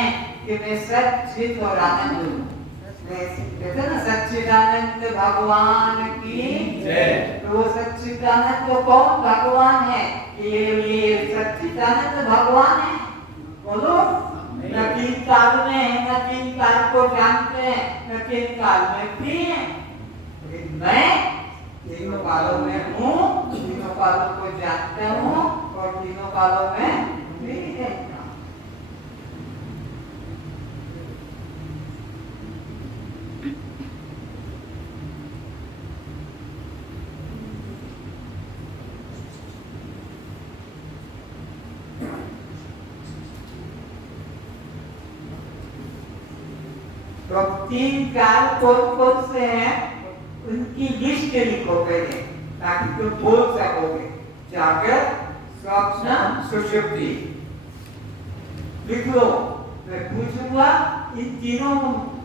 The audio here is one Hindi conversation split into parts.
है कि मैं सच्चित और आनंद हूँ। कहते ना सच्चिदानंद भगवान की जय। तो वो सच्चिदानंद तो कौन भगवान है? ये सच्चिदानंद भगवान है। बोलो, न तीन काल में है, न तीन काल को जानते हैं, न तीन काल में भी है। मैं तीनों कालों में हूँ, तीनों कालों को जानता हूँ और तीनों कालों में भी रहता हूँ। तो तीन काल कौन से हैं, उनकी लिस्ट लिखो पहले, ताकि तुम बोल सकोगे। जागृत, स्वप्न, सुषुप्ति लिख लो। मैं पूछूंगा, इन तीनों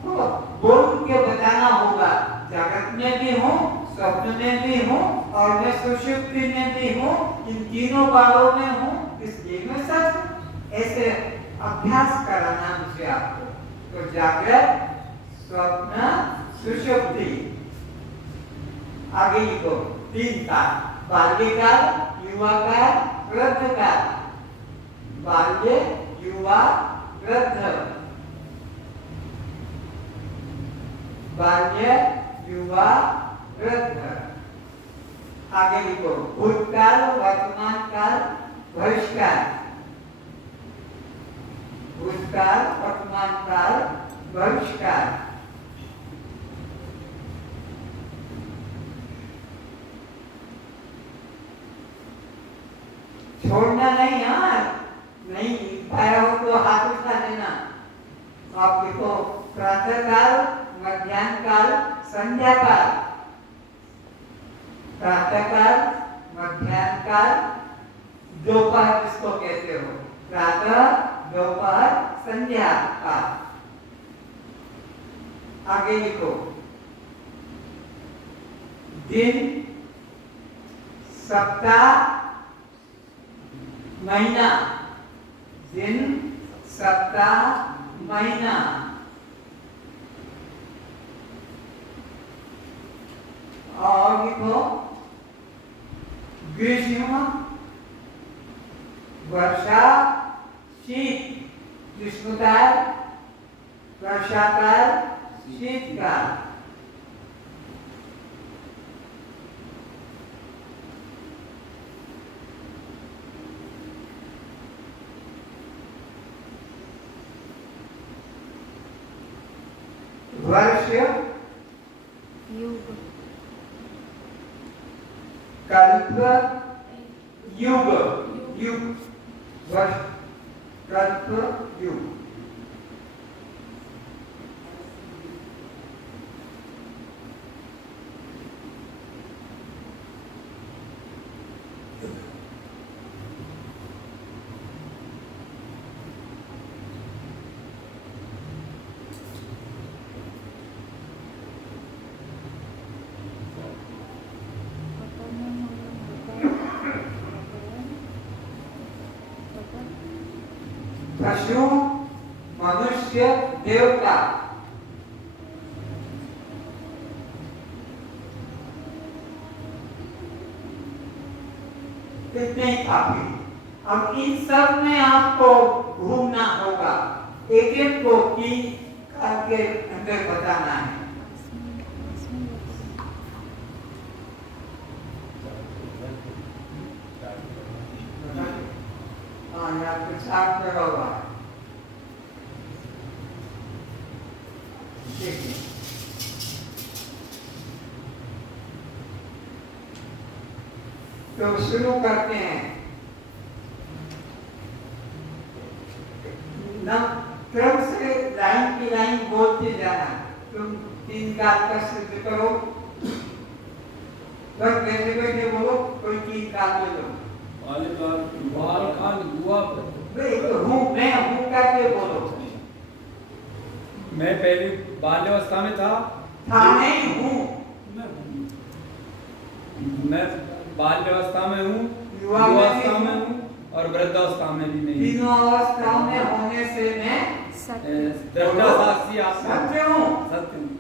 को बोल के बताना होगा। जागृत में भी हूँ, स्वप्न में भी हूँ और मैं सुषुप्ति में भी हूँ। इन तीनों कालों में हूँ, इसलिए मैं सच। ऐसे अभ्यास कराना मुझे आपको। तो जागृत, स्वप्न, सुषुप्ति। आगे लिखो, तीन काल: बाल्यकाल, युवाकाल, वृद्धकाल। बाल्य, युवा, वृद्ध। बाल्य, युवा, वृद्ध। आगे लिखो, भूतकाल, वर्तमान काल, भविष्यकाल। भूतकाल, वर्तमान काल, भविष्यकाल। छोड़ना नहीं, यार नहीं पाया हो तो हाथ उठा देना। आप लिखो, प्रातः काल, मध्याह्न काल, संध्या काल। प्रातः काल, मध्याह्न काल, दोपहर जिसको कहते हो, प्रातः, दोपहर, संध्या काल। आगे लिखो, दिन, सप्ताह, महीना। दिन, सप्ताह, महीना। और लिखो, ग्रीष्म, वर्षा, शीत। ग्रीष्मकाल, वर्षाकाल, शीतकाल। वर्ष, युग, कल्प, युग। युग, वर्ष, कल्प, युग। पशु, मनुष्य, देवता। इतने ही काफी। अब इन सब में आपको घूमना होगा, एक एक को की के अंदर बताना है। यहाँ कुछ आप होगा, तो शुरू करते हैं। न क्रम से लाइन की लाइन बोलते जाना। तुम तीन काल का सिद्ध करो, बस बैठे बैठे बोलो, कोई तीन काल ले लो। बालकाल हुआ, मैं हूँ करके बोलो। मैं पहले बाल्यावस्था में था नहीं हूँ। मैं बाल्यावस्था में हूँ, युवावस्था में हूँ और वृद्धावस्था में भी नहीं। तीनों अवस्थाओं में होने से मैं सत्य। दृष्टा साक्षी आत्मा सत्य हूँ। सत्य हूँ।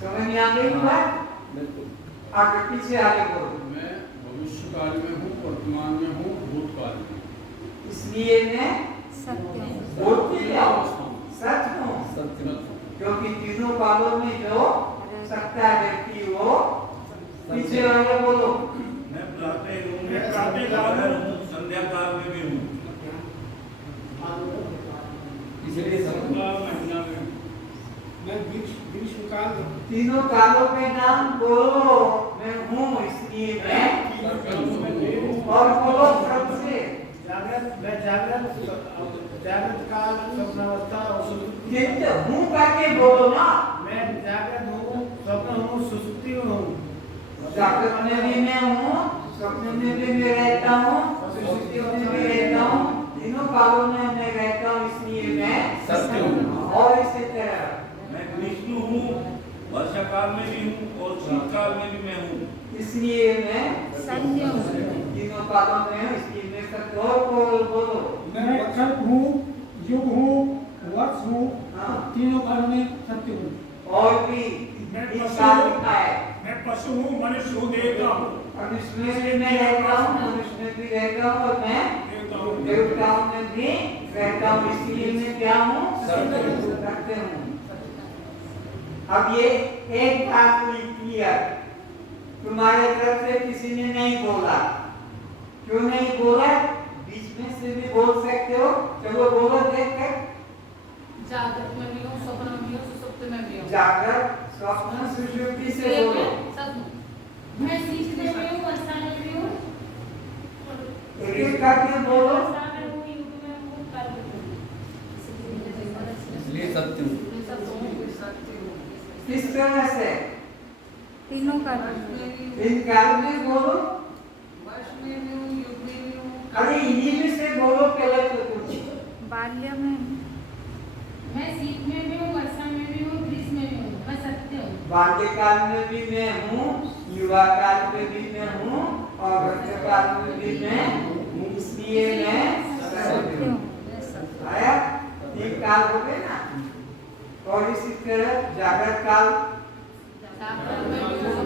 समझ में आ गई बात? बिल्कुल। आगे पीछे आगे बोलो। मैं भविष्यकाल में हूँ, वर्तमान में हूँ, भूतकाल में हूँ। इसलिए मैं सत्य हूँ। बोलती जाओ सच हूँ, सत्य हूँ। क्योंकि तीनों कालों में जो सत्ता रहती वो पीछे वाले बोलो। मैं प्रातः काल में हूँ, संध्या काल में भी हूँ। इसलिए सत्य। महीना में मैं ग्रीष्म काल तीनों कालों के नाम बोलो। मैं हूँ इसलिए मैं, और बोलो सबसे जागृत काल स्वप्नावस्था और सुसुप्ति। जितना हूँ करके बोलो ना। मैं जागृत हूँ, स्वप्न हूँ, सुसुप्ति में हूँ। जागृत में भी मैं हूँ, स्वप्न में भी मैं रहता हूँ, सुषुप्ति में भी रहता हूँ, तीनों कालों में मैं रहता हूँ इसलिए मैं सत्य हूँ। और इसी तरह मैं विष्णु हूँ, वर्षा काल में भी हूँ और शीतकाल में भी मैं हूँ। इसलिए मैं सत्य हूँ। तीनों कालों में हूँ इसलिए मैं सत्य। और बोलो। मैं कल्प हूँ, युग हूँ, वर्ष हूँ, हाँ। तीनों कालों में सत्य हूँ। और भी मैं इस पशु काल हूँ। लिखा है। मैं पशु हूँ, मनुष्य हूँ, देवता हूँ। मनुष्य में भी मैं रहता हूँ, मनुष्य में भी रहता हूँ, और मैं देवताओं में भी रहता हूँ इसलिए मैं क्या हूँ? सत्य हूँ। सत्य हूँ। अब ये एक बात हुई क्लियर। तुम्हारे तरफ से किसी ने नहीं बोला। क्यों नहीं बोला? बीच में से भी बोल सकते हो। चलो बोलो देख कर। जागृत में भी हूँ, स्वप्न में भी हूँ, सुसुप्ति में भी हूँ। जागृत, स्वप्न, सुषुप्ति से बोलो। मैं शीत में भी हूँ, वर्षा में भी हूँ, एक एक करके बोलो। वर्षा में हूँ, युग में हूँ, काल में हूँ। इसलिए सत्य हूँ। मैं सत्य हूँ, सत्य हूँ। किस तरह से? तीनों काल में। इन काल में बोलो। वर्ष में भी हूँ, युग में भी हूँ। अरे इन्हीं में से बोलो पहले तो कुछ। बाल्य में। मैं शीत में भी हूँ, वर्षा में भी हूँ, ग्रीष्म में भी हूँ। मैं सत्य हूँ। बाल्यकाल में भी मैं हूँ, युवा काल में भी मैं हूँ, और वृद्ध काल में भी मैं हूँ, इसलिए मैं सत्य सत्य हूँ। हूँ। आया? तीन काल हो गए ना? और इसी तरह जागृत काल, जागृत में भी हूँ,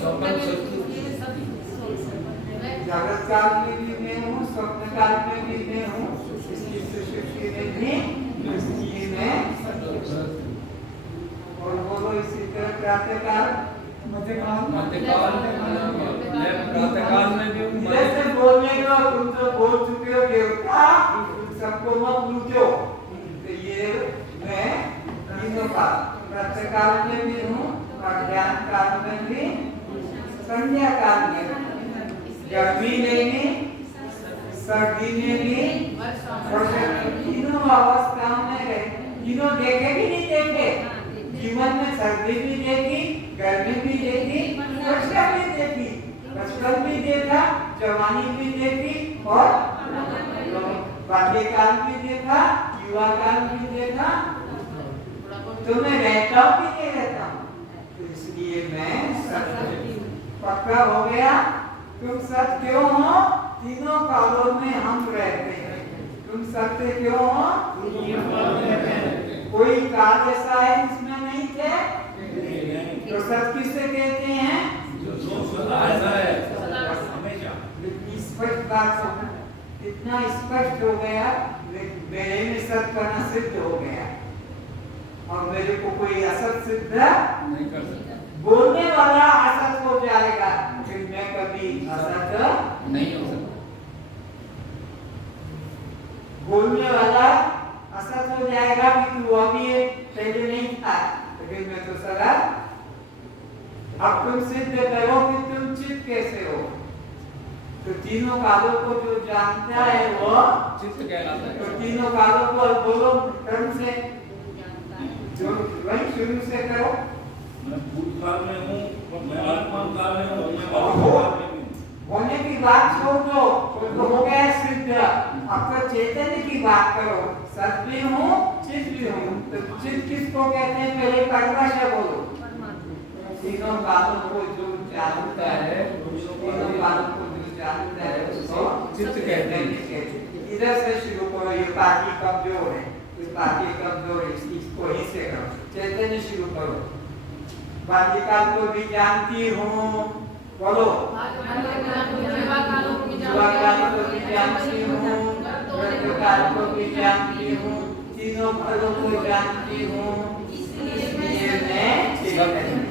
स्वप्न में भी हूँ, सुसुप्ति में भी हूँ, इसलिए मैं सत्य हूँ। जागृत काल में भी मैं हूँ, स्वप्न काल में भी मैं हूँ, इसलिए सुषुप्ति में भी, इसलिए मैं सत्य हूँ। और बोलो इसी तरह प्रातः काल, मध्य काल मध्यकाल मैं प्रातः काल में भी हूँ। जैसे बोलने का तुम तो बोल चुके हो देवता, तुम सबको मत पूछो। तो ये मैं तीनों काल, प्रातः काल में भी हूँ, ज्ञान काल में भी, संध्या काल में भी, गर्मी में भी, सर्दी में भी, वर्षा में, तीनों अवस्थाओं में रहे। तीनों देखे भी नहीं देखे। जीवन में सर्दी भी देखी, गर्मी भी देखी, वर्षा भी देखी, बचपन भी देखा, जवानी भी देखी, और बाल्यकाल भी देखा, युवा काल भी देखा। तो मैं रहता हूँ कि नहीं रहता हूँ? तो इसलिए मैं सत्य हूँ। पक्का हो गया? तुम सत्य क्यों हो? तीनों कालों में हम रहते हैं। तुम सत्य क्यों हो? कोई काल ऐसा है जिसमें नहीं थे? तो सत्य किसे कहते हैं? ऐसा है। हमेशा। इतनी स्पष्ट बात हो, इतना स्पष्ट हो गया, मेरे में सत्य करना सिद्ध हो गया, और मेरे को कोई असत सिद्ध नहीं कर सकता। बोलने वाला असत हो जाएगा, फिर मैं कभी असत नहीं हो सकता। बोलने वाला असत हो जाएगा कि तू अभी पहले नहीं था, लेकिन मैं तो सदा। अब तुम सिद्ध करो कि तुम चित कैसे हो। तो तीनों कालों को जो जानता है वो चित्त कहलाता तो है। तीनों कालों को बोलो क्रम से, जो वही शुरू से करो। मैं भूतकाल में हूँ, मैं वर्तमान काल में हूँ, मैं भविष्य काल में भी हूँ। होने की बात छोड़ दो, तो हो गया सिद्ध। अब तो चैतन्य की बात करो। सत भी हूँ, चित भी हूँ। तो चित किसको कहते हैं? पहले परिभाषा बोलो। तीनों कालों को जो जानता है, तीनों कालों को जो जानता है उसको चित्त कहते हैं। इधर से शुरू करो, ये पार्टी कमजोर है, इस पार्टी कमजोर है, इसको ही से करो, चैतन्य शुरू करो। बाल्यकाल को भी जानती हूँ, बोलो। युवाकाल को भी जानती हूँ, वृद्धकाल को भी जानती हूँ, तीनों कालों को जानती हूँ, इसलिए मैं चैतन्य हूँ।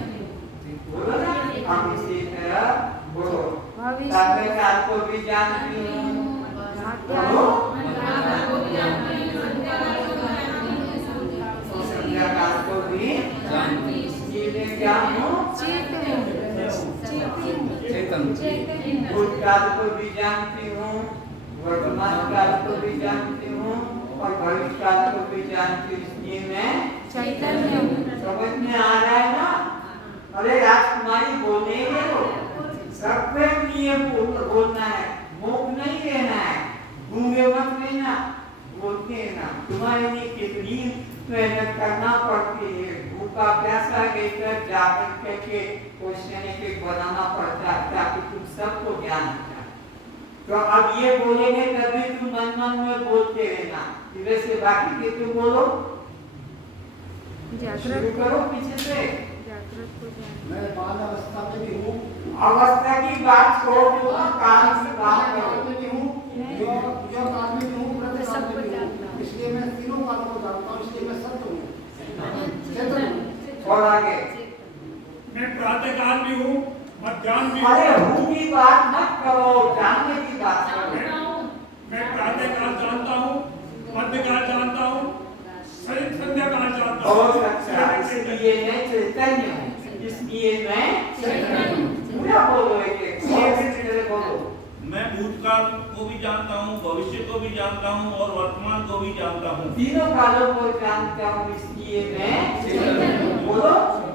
बोलो ना, हम इसी तरह बोलो। काल को भी जानती हूँ, बोलो। संध्याकाल को भी जानती, इसलिए क्या हूँ? भूतकाल को भी जानती हूँ, वर्तमान काल को भी जानती हूँ और भविष्य काल को भी जानती हूँ, इसलिए मैं चैतन्य हूँ। समझ में आ रहा है ना? अरे राजकुमारी बोलने ही हो, सबके लिए बोलना है, मुख नहीं लेना है, गूंगे मत लेना, बोलते हैं ना। तुम्हारे लिए कितनी मेहनत करना पड़ती है, भूखा प्यासा लेकर जाकर करके क्वेश्चन एक बनाना पड़ता है ताकि तुम सबको ज्ञान हो जाए। तो अब ये बोलेंगे तभी तुम मन में बोलते रहना, इधर से बाकी के तुम बोलो, शुरू करो पीछे से। जागृत को जानना। मैं बाल अवस्था में भी हूँ, अवस्था की बात छोड़ दो, काल की बात काल करो। में भी हूँ, युवा काल में भी हूँ, वृद्ध काल में भी हूँ, इसलिए मैं तीनों कालों को जानता हूँ, इसलिए मैं सत्य हूँ, चैतन्य हूँ। और आगे मैं प्रातः काल भी हूँ, मध्याह्न भी अरे हूँ। हूँ की बात मत करो, जानने की बात करो। मैं प्रातः काल जानता हूँ, मध्य काल जानता हूँ, संध्या काल जानता हूँ। बहुत अच्छा, इसलिए मैं चैतन्य हूँ, इसलिए मैं चैतन्य हूँ। पूरा बोलो, एक बोलो। मैं भूतकाल को भी जानता हूँ, भविष्य को भी जानता हूँ और वर्तमान को भी जानता हूँ। तीनों कालों को जानता हूँ, इसलिए मैं चैतन्य हूँ। बोलो।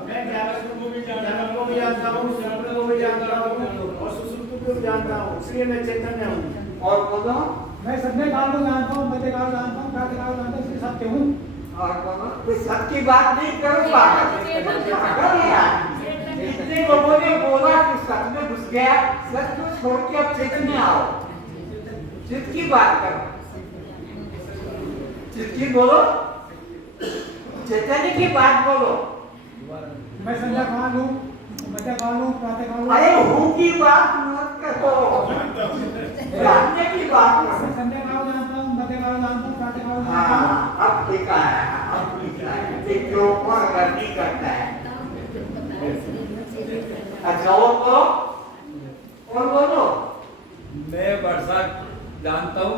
मैं जागृत को भी जानता जन्म को भी जानता हूँ, स्वप्न को भी जानता हूँ और सुसुप्ति को भी जानता हूँ, इसलिए मैं चैतन्य हूँ। और बोलो। मैं सत्य काल को जानता हूँ, मध्य काल जानता हूँ, प्रातः काल जानता हूँ, इसलिए सत्य हूँ। और बोलो। कोई सबकी बात नहीं करो, पागल है यार। इतने लोगों ने बोला कि सच में घुस गया, सच को छोड़ के अब चैतन्य आओ, चित्त की बात करो, चित्त की बोलो, चैतन्य की बात बोलो। मैं संध्या काल हूँ, मध्य काल हूँ, प्रातः काल हूँ। अरे हूँ की बात मत करो, जानने की बात मैं करो। संध्या काल जानता हूँ, मध्य काल जानता हूँ, प्रातः काल जानता हूँ। हाँ, अब ठीक है, अब ठीक है। एक जो ऊपर गलती करता है, अच्छा और बोलो। मैं वर्षा जानता हूँ,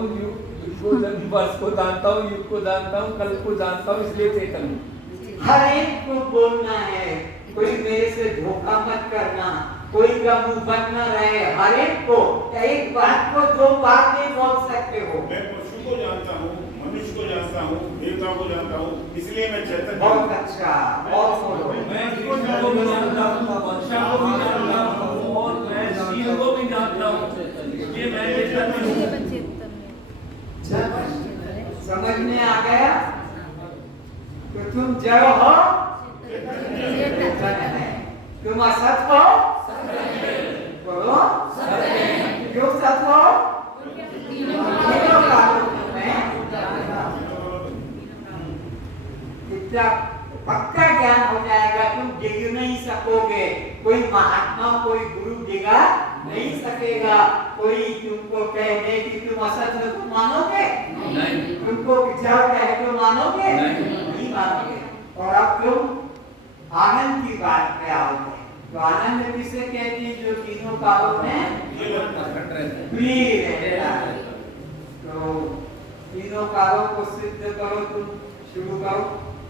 वर्ष को जानता हूँ, युग को जानता हूँ, कल को जानता हूँ, इसलिए चेतन हूँ। हर एक को बोलना है, कोई मेरे से धोखा मत करना, कोई का मुंह बंद न रहे, हर एक को एक बात को दो बार नहीं बोल सकते हो। मैं पशु को जानता हूँ, मनुष्य को जानता हूँ, देवताओं को जानता हूँ, इसलिए मैं चैतन्य हूँ। बहुत अच्छा, और बोलो। मैं कृष्ण को भी जानता हूँ, वर्षा को भी जानता हूँ और मैं शील को भी जानता हूँ, इसलिए मैं चैतन्य हूँ। समझ में आ गया? तो तुम जड़ हो, चेतन है। तुम असत हो, बोलो। क्यों सत हो? तीनों कालों में इतना पक्का ज्ञान हो जाएगा, तुम डिग नहीं सकोगे। कोई महात्मा, कोई गुरु डिगा नहीं सकेगा। कोई तुमको कह दे कि तुम असत हो, तुम मानोगे? नहीं। तुमको विचार कहे तो मानोगे? नहीं मानोगे। और अब तुम आनंद की बात पे आओगे। तो आनंद किसे कहते हैं? जो तीनों कालों में प्रिय रहता है। तो तीनों कालों को सिद्ध करो, तुम शुरू करो।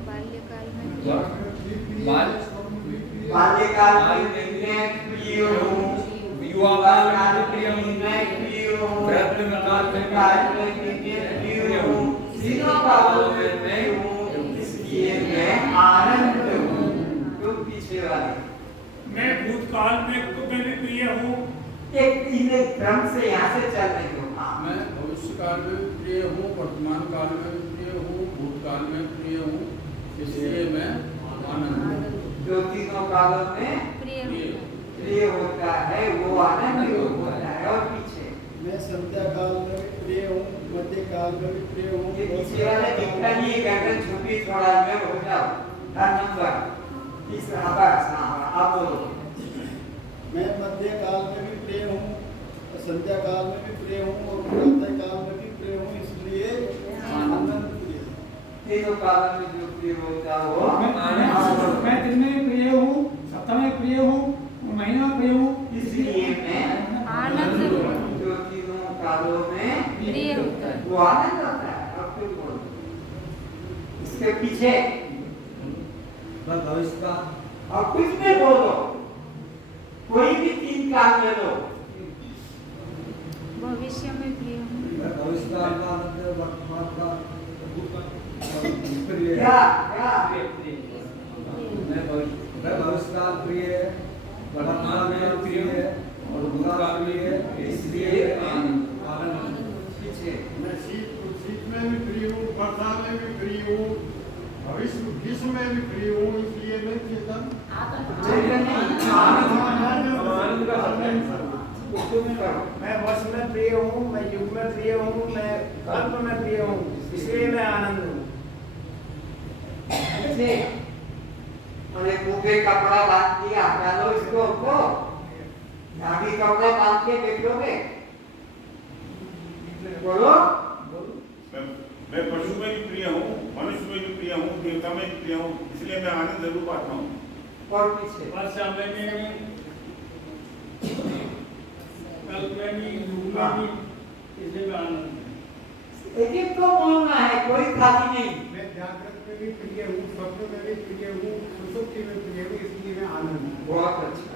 बाल्यकाल में बाल्यकाल में मैं प्रिय हूँ, युवाकाल में मैं प्रिय हूँ, वृद्धकाल में प्रिय हूँ, तीनों कालों में मैं हूँ, इसलिए मैं आनंद हूँ। तुम पीछे वाले। मैं भूतकाल में भी प्रिय हूँ। एक इन्हें क्रम से यहाँ से चलने दो। मैं भविष्य काल में प्रिय हूँ, वर्तमान काल में प्रिय हूँ, भूतकाल में प्रिय हूँ, इसलिए मैं आनंद हूँ। जो तीनों कालों में प्रिय होता है वो आनंद होता है। और पीछे मैं संध्या काल में प्रिय हूँ, मध्य काल में भी प्रिय हूँ। ये पीछे वाला दिखता नहीं है, गर्दन झुकी थोड़ा में हो जाओ। हर नंबर तीसरा बस, हाँ आप बोलो। मैं मध्य काल में भी प्रिय हूँ, संध्या काल में भी प्रिय हूँ और प्रातः काल में भी प्रिय हूँ, इसलिए आनंद प्रिय। तीनों कालों में जो प्रिय होता हो मैं दिन में प्रिय हूँ, सप्ताह में प्रिय हूँ, महीना में प्रिय हूँ, इसलिए मैं आनंद जो तीनों कालों में प्रिय होता है। वो आनंद आता है। अब कुछ बोलो इसके पीछे भविष्य का और कुछ भी बोलो, कोई भी तीन काल ले लो। भविष्य में प्रिय हूँ। भविष्य का आनंद, वर्तमान का प्रिय है। क्या क्या मैं भविष्य का प्रिय है, वर्तमान में प्रिय है और भूतकाल प्रिय है, इसलिए आनंद। पीछे मैं शीत में भी प्रिय हूँ, वर्षा में भी प्रिय हूँ, भविष्य ग्रीष्म में भी प्रिय हूँ, इसलिए मैं चेतन मैं वर्ष में प्रिय हूँ, मैं युग में प्रिय हूँ, मैं कल्प में प्रिय हूँ, इसलिए मैं आनंद हूँ। और एक मुंह पे कपड़ा बांध दिया, डालो इसको हमको, आगे कपड़ा बांध के देखोगे, बोलो। मैं पशु में भी प्रिय हूँ, मनुष्य में भी प्रिय हूँ, देवता में भी प्रिय हूँ, इसलिए मैं आनंद जरूर पाता हूँ। और पीछे वर्षा में भी, कल्प में भी, युग में भी, इसलिए मैं आनंद। एक एक तो बोलना है, कोई खाली नहीं। मैं जागृत में भी प्रिय हूँ, स्वप्न में भी प्रिय हूँ, सुसुप्ति में प्रिय हूँ, इसलिए मैं आनंद हूँ। बहुत अच्छा।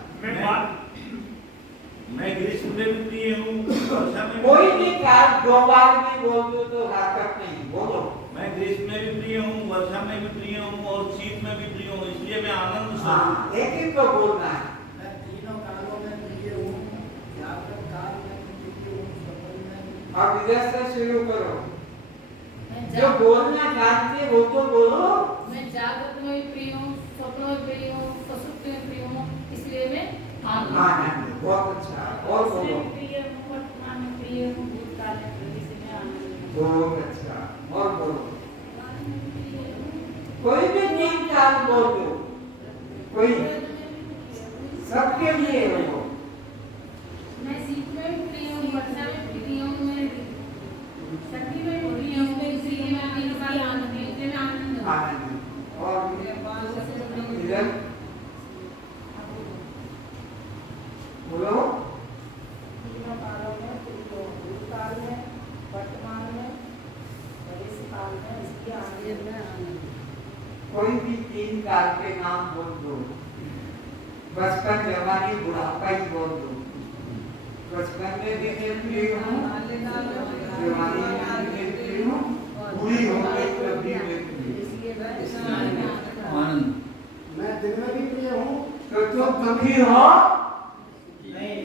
मैं ग्रीष्म में भी प्रिय हूँ, वर्षा में कोई भी काल दो बार भी बोल दो तो हरकत नहीं, बोलो। मैं ग्रीष्म में भी प्रिय हूँ, वर्षा में भी प्रिय हूँ और शीत में भी प्रिय हूँ, इसलिए मैं आनंद स्वरूप। हाँ, एक एक तो बोलना है। मैं तीनों कालों में प्रिय हूँ, जागृत काल में प्रिय हूँ, स्वप्न में। अब इधर से शुरू करो, जो बोलना जानते वो तो बोलो। मैं जागृत में भी प्रिय हूँ, स्वप्न में प्रिय हूँ, सुसुप्ति में प्रिय हूँ, इसलिए मैं आनंद। बहुत अच्छा। और बोलो। प्रिय हूँ, वर्तमान में प्रिय हूँ, भूतकाल में प्रिय हूँ, इसलिए मैं आनंद। बहुत अच्छा। और बोलो। कोई भी तीन काल बोल दो, कोई सबके लिए हो। मैं शीत में भी प्रिय हूँ, वर्षा में प्रिय हूँ, मैं सर्दी में भी प्रिय हूँ, इसलिए मैं आनंद हूँ, इसलिए मैं आनंद हूँ। आनंद। और इधर बोलो। तीनों कालों में प्रिय हूँ, भूतकाल में, वर्तमान में, भविष्य काल में, इसलिए आनंद। कोई भी तीन काल के नाम बोल दो, बचपन, जवानी, बुढ़ापा ही बोल दो। बचपन में भी मैं प्रिय हूँ, जवानी में भी मैं प्रिय हूँ, बूढ़ी होंगे तब भी मैं प्रिय हूँ। आनंद। मैं दिन में भी प्रिय हूँ, तो तुम दुखी हो, नहीं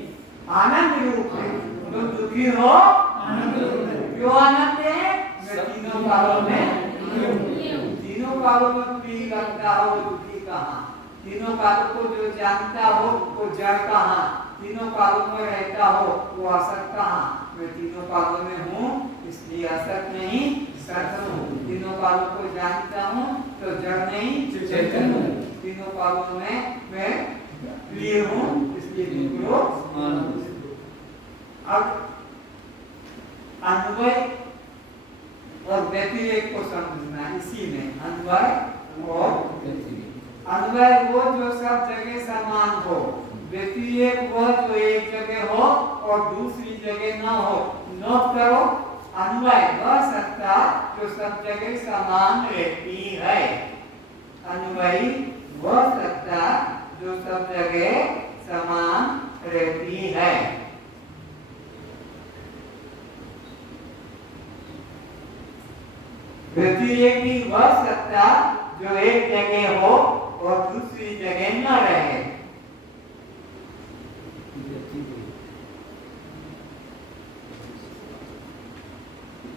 आनंद रूप है। तुम दुखी हो, क्यों आनंद है? मैं तीनों कालों में, तीनों कालों में प्रिय लगता हो, दुखी कहाँ? तीनों कालों को जो जानता हो वो जड़ कहाँ? तीनों कालों में रहता हो वो असत कहाँ? मैं तीनों कालों में हूँ, इसलिए असत नहीं सत हूँ। तीनों कालों को जानता हूँ तो जड़ नहीं चेतन हूँ। तीनों कालों में मैं प्रिय हूँ, इसलिए दूसरों आनंद। अब अन्वय और व्यतिरेक को समझना, इसी में अन्वय और अन्वय वो जो सब जगह समान हो, व्यतिरेक वो जो एक जगह हो और दूसरी जगह न हो। नोट करो, अन्वय वह सत्ता जो सब जगह समान रहती है। अन्वयी वह सत्ता जो सब जगह समान रहती है। व्यतिरेकी वह सत्ता जो एक जगह हो और दूसरी जगह न रहे।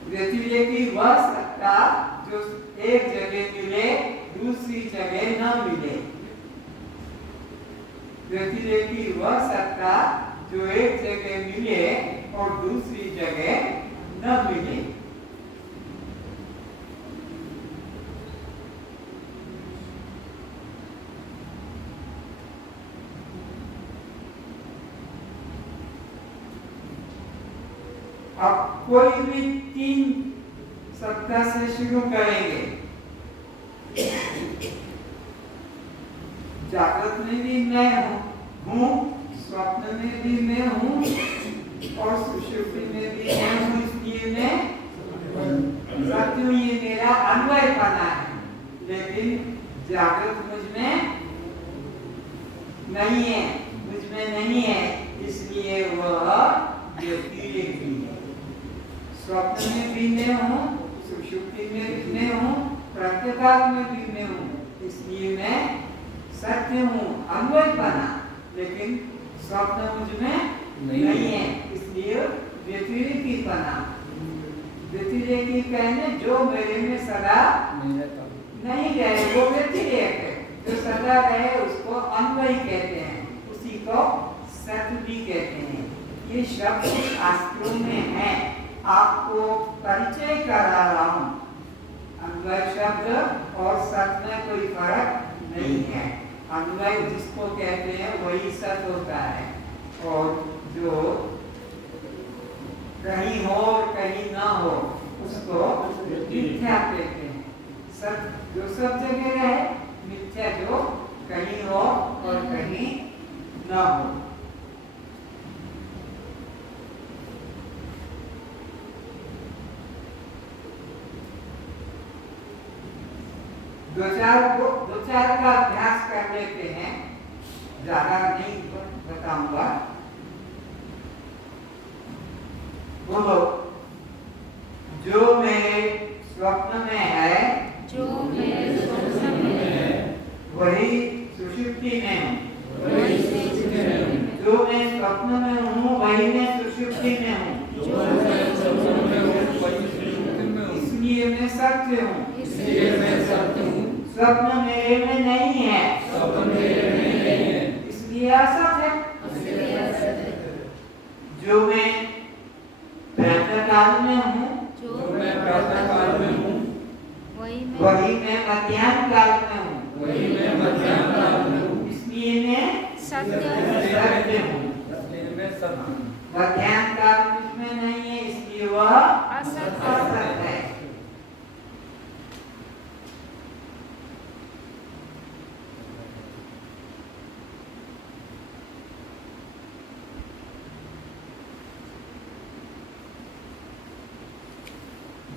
व्यतिरेकी वह सत्ता जो एक जगह मिले दूसरी जगह न मिले। व्यतिरेकी वह सत्ता जो एक जगह मिले और दूसरी जगह न मिले। अब कोई भी 3 सप्ताह से शुरू करेंगे। जागृत में भी मैं हूँ, स्वप्न में भी मैं हूँ और सुषुप्ति में भी मैं हूँ, इसलिए मैं सत्य हूँ। ये मेरा अन्वयपना है, लेकिन जागृत मुझ में नहीं है, मुझ में नहीं है, इसलिए वह व्यतिरेक भी है। स्वप्न में भी मैं हूँ, सुषुप्ति में भी मैं हूँ, प्रत्येगात्म में भी मैं हूँ, इसलिए मैं सत्य हूँ, अन्वयपना, लेकिन स्वप्न मुझ में नहीं है, इसलिए व्यतिरेकीपना। व्यतिरेकी कहने जो मेरे में सदा नहीं रहे वो व्यतिरेक है, जो सदा रहे उसको अन्वयी कहते हैं, उसी को सत्य भी कहते हैं। ये शब्द शास्त्रों में है, आपको परिचय करा रहा हूँ। अन्वय शब्द और सत्य में कोई फर्क नहीं है। अन्वय जिसको कहते हैं वही सत्य होता है, और जो कहीं हो और कहीं ना हो उसको मिथ्या कहते हैं। सत्य जो सब जगह रहे, मिथ्या जो कहीं हो और कहीं ना हो। दो चार का अभ्यास कर लेते हैं, ज्यादा नहीं बताऊंगा। बोलो, जो मेरे स्वप्न में है, जो मेरे स्वप्न में है, वही सुषुप्ति में हूँ। वही सुषुप्ति में हूँ। जो मैं स्वप्न में हूँ, वही मैं सुषुप्ति में हूँ। जो मैं स्वप्न में हूँ, वही सुषुप्ति में हूँ। इसलिए मैं सत्य हूँ। इसलिए मैं सत्य हूँ। स्वप्न मेरे में नहीं है, स्वप्न मेरे में नहीं है, इसलिए असत है। इसलिए असत है। जो मैं प्रातः काल में हूँ, जो मैं प्रातः काल में हूँ, वही मैं मध्याह्न काल में हूँ। वही मैं मध्याह्न काल में हूँ, इसलिए मैं सत्य सत्य हूँ। इसलिए मैं सत्य हूँ। मध्याह्न काल मुझमें नहीं है, इसलिए वह असत असत है।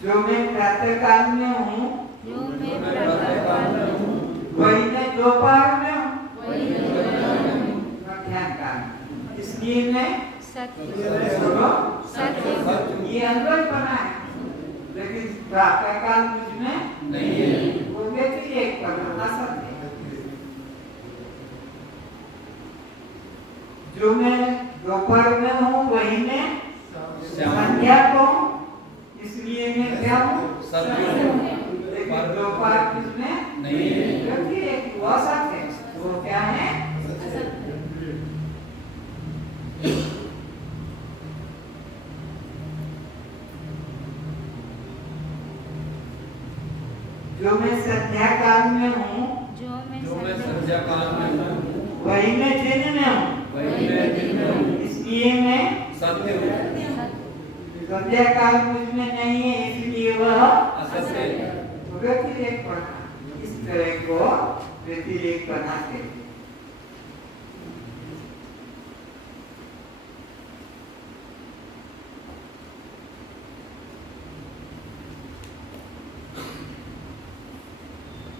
जो मैं प्रातः काल में हूँ, जो मैं प्रातः काल में हूँ, वही मैं दोपहर में हूँ, वही मैं दोपहर में हूँ। मध्याह्न काल में। इसलिए मैं सत्य सुनो, सत्य ये अन्वयपना है, लेकिन प्रातः काल मुझ में नहीं है, वो व्यतिरेकपना, असत है। जो मैं दोपहर में हूँ, वही मैं संध्या को हूँ, इसलिए मैं क्या हूँ? सत्य हूँ। लेकिन दोपहर मुझ में नहीं है, व्यतिरेक, वो असत है। वो क्या है? जो मैं संध्या काल में हूँ, जो मैं संध्या काल में हूँ, वही मैं दिन में हूँ, वही मैं दिन में हूँ, इसलिए मैं सत्य हूँ। संध्या काल मुझ में नहीं है, इसलिए वह असत्य है। व्यतिरेकपना। इस तरह को व्यतिरेकपना कहते हैं।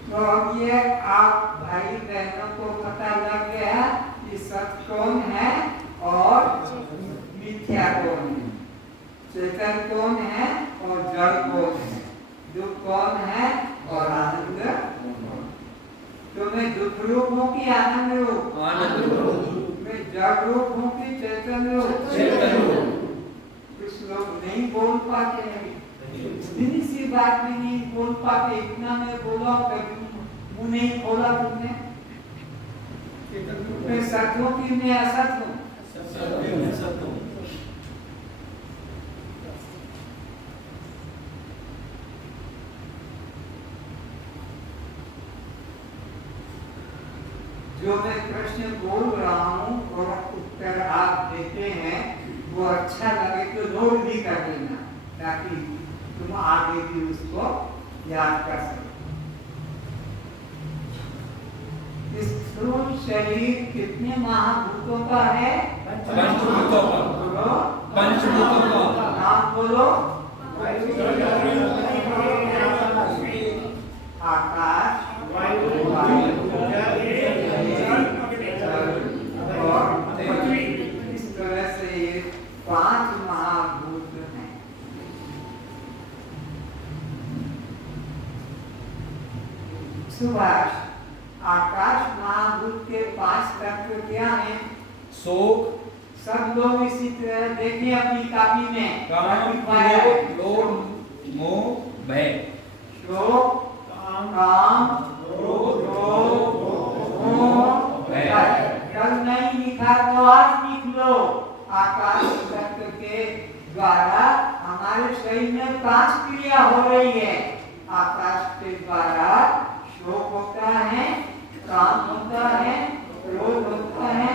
तो अब ये आप भाई बहनों को पता लग गया कि सत्य कौन है और मिथ्या कौन है, चेतन कौन है और जड़ कौन है, दुख कौन है और आनंद कौन है। तो मैं दुख रूप हूँ कि आनंद रूप? आनंद रूप। मैं जड़ रूप हूँ कि चेतन रूप? चेतन रूप। कुछ लोग नहीं बोल पाते हैं, इतनी सी बात में नहीं बोल पाते। इतना मैं बोला, कभी मुंह नहीं खोला तुमने। मैं सत्य हूँ कि मैं असत हूँ? जो मैं प्रश्न बोल रहा हूँ और उत्तर आप देते हैं, वो अच्छा लगे तो नोट भी कर लेना, ताकि तुम आगे भी उसको याद कर सको। इस स्थूल शरीर कितने महाभूतों का है? पंचभूतों का। पंचभूतों का नाम बोलो। आकाश, वायु, और पृथ्वी। इस तरह से ये 5 महाभूत हैं। सुभाष, आकाश महाभूत के 5 तत्व क्या हैं? शोक, सब लोग इसी तरह देखिए अपनी कॉपी में। काम, क्रोध, लोभ, मोह, भय। शोक, काम, क्रोध, मोह, भय। कल नहीं लिखा तो आज लिख लो। आकाश तत्व के द्वारा हमारे शरीर में 5 क्रिया हो रही है। आकाश के द्वारा शोक होता है, काम होता है, क्रोध होता है,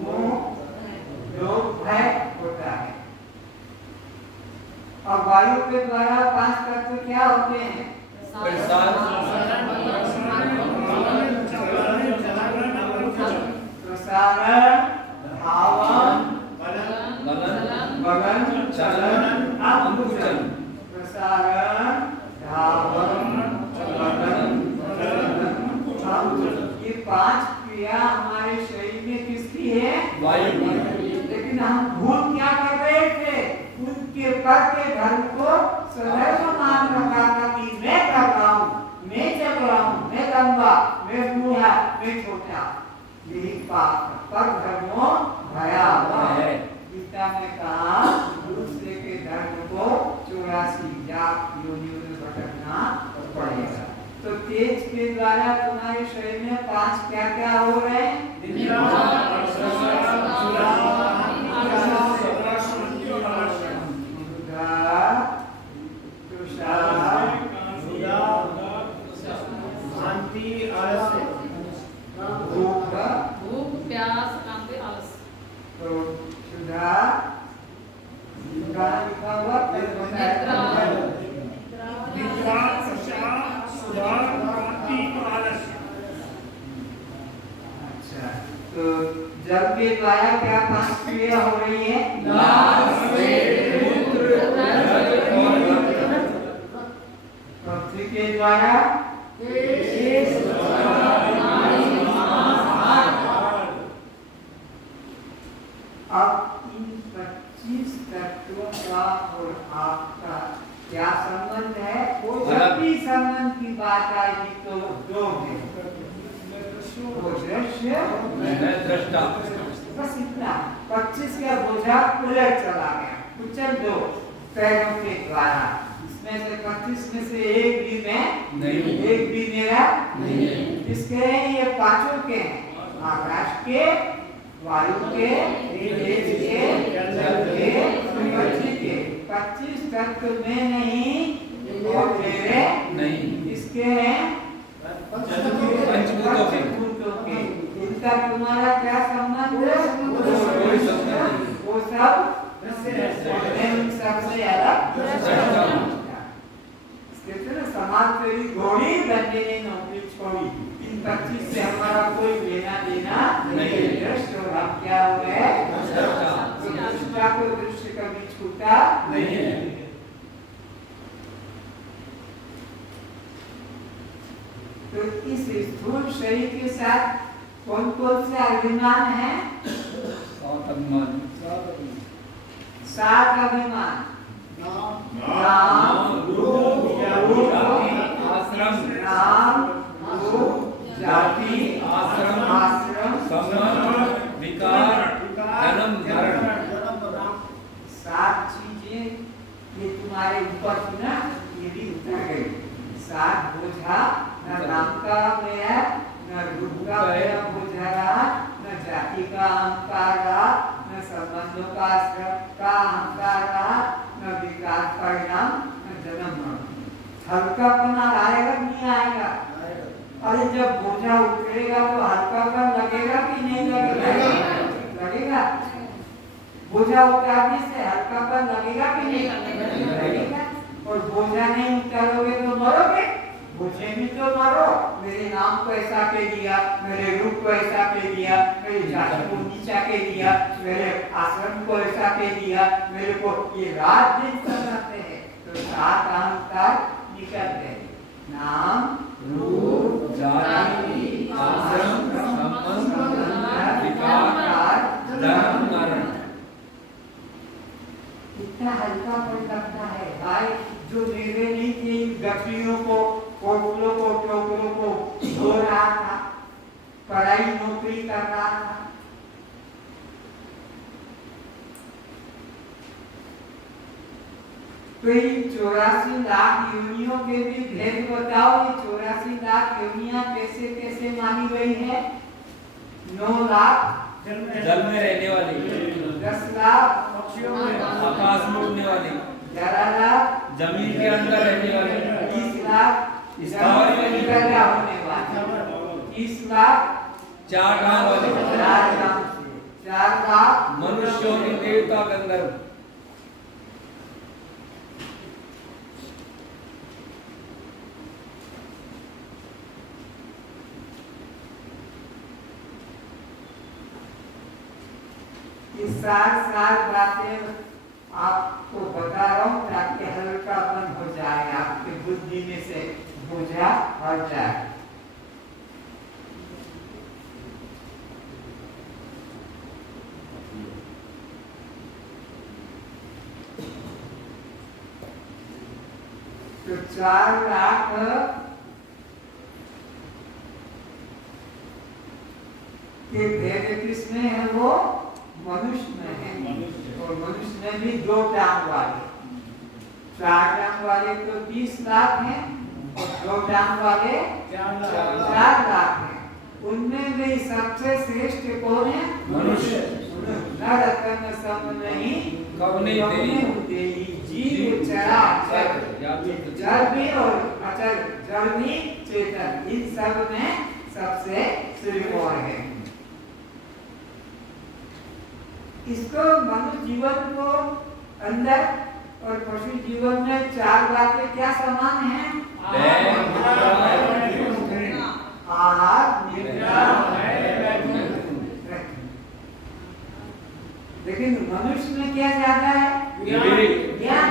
मोह, लोभ, भय होता है। और वायु के द्वारा 5 तत्व क्या होते हैं? प्रसाद, प्रसारण, धावन, गगन, चलन, अंकुचन। प्रसारण, धावन, गगन, चलन, अंकुचन। ये 5 क्रिया हमारे शरीर में किसकी है? वायु की। लेकिन हम भूल क्या कर रहे थे? उनके पद के धर्म को सदैव मान रखा था कि मैं कर रहा हूँ, मैं चल रहा हूँ, मैं लंबा, मैं बूढ़ा, मैं छोटा। यही पाप पर धर्मों भयावह है। गीता में कहा दूसरे के धर्म को 84 योनियों में भटकना पड़ेगा। तो तेज के द्वारा तुम्हारे शरीर में 5 क्या क्या हो रहे हैं? भूख, प्यास, कांपे, आलस। तो सुधा लिखा हुआ अच्छा, तो जल के द्वारा क्या 5 क्रिया हो रही है? पृथ्वी के द्वारा अब इन 25 तत्वों का और आपका क्या संबंध है? वो जब भी संबंध की बात आएगी तो दो है, वो दृश्य, मैं दृष्टा। बस इतना। 25 का बोझा उलट चला गया, कुचल दो पैरों के द्वारा। इसमें से 25 में से एक भी मैं नहीं, एक भी मेरा नहीं है। इसके ये 5 के हैं, आकाश के, वायु के, तेज के, जल के, पृथ्वी के। 25 तत्व में नहीं और मेरे नहीं, इसके हैं पंचभूतों के। इनका तुम्हारा क्या संबंध है? कोई संबंध नहीं। वो सब मैं उन सबसे अलग। कहते हैं समाज तेरी घोड़ी, बंदे ने नौकरी छोड़ी। इन 25 से हमारा कोई लेना देना नहीं है। दृश्य और हम क्या हुए? तो दृष्टा को दृश्य कभी छूटा नहीं है। तो इस स्थूल शरीर के साथ कौन कौन से अभिमान है? 7 अभिमान। 7 अभिमान। नाम, रूप, आश्रम, नाम, रूप, जाति, आश्रम, संबंध, विकार, जन्म, मरण। 7 चीजें ये तुम्हारे ऊपर थी ना, ये भी उतर गई। 7 बोझा, न नाम का मेरा, न रूप का मेरा बोझा रहा, न जाति का अहंकार रहा, न संबंधों का अहंकार रहा, न विकार परिणाम, न जन्म मरण। हल्कापना आएगा नहीं आएगा? अरे जब बोझा उतरेगा तो हल्कापन लगेगा कि नहीं लगेगा? लगेगा। बोझा उतारने से हल्कापन लगेगा कि नहीं लगेगा? और बोझा नहीं उतारोगे तो मरोगे। बोझे में तो मरो। मेरे नाम को ऐसा के दिया, मेरे रूप को ऐसा के दिया, मेरी जाति को नीचा के दिया, मेरे आश्रम को ऐसा के दिया, मेरे को ये रात दिन करते हैं तो सात अहंकार निकलते हैं। नाम, रूप, जाति, आश्रम, संबंध, विकार, धर्म, मरण। इतना हल्का पड़ लगता है भाई। जो मेरे नहीं थे गठरियों को, कोपलों को, टोकरों को धो रहा था, पढ़ाई नौकरी कर रहा था, तो इन 84 लाख योनियों के भी भेद बताओ। ये 84 लाख योनियां कैसे कैसे मानी गई है? 9 लाख जल में रहने वाली, 10 लाख आकाश में उड़ने वाली, 11 लाख जमीन के अंदर रहने वाली, 20 लाख स्थावर में पैदा होने वाले, 30 लाख चार गांव वाले, 4 लाख मनुष्य और देवता गंधर्व। ये सार बातें आपको बता रहा हूँ ताकि हल्कापन हो जाए, आपकी बुद्धि में से बोझा हट जाए। तो 4 लाख के भेद किसमें है? वो मनुष्य में है। और मनुष्य में भी 2 टांग वाले, 4 टांग वाले तो 30 लाख हैं और 2 टांग वाले 4 लाख हैं। उनमें भी सबसे श्रेष्ठ कौन है? मनुष्य। न रतन सम नहीं कवने देही जीव चराचर, जड़ भी और अचर, जड़ भी चेतन, इन सब में सबसे श्रेष्ठ है। इसको मनुष्य जीवन को अंदर और पशु जीवन में 4 बातें क्या समान है? आहार, निद्रा, लेकिन मनुष्य में क्या ज्यादा है? ज्ञान।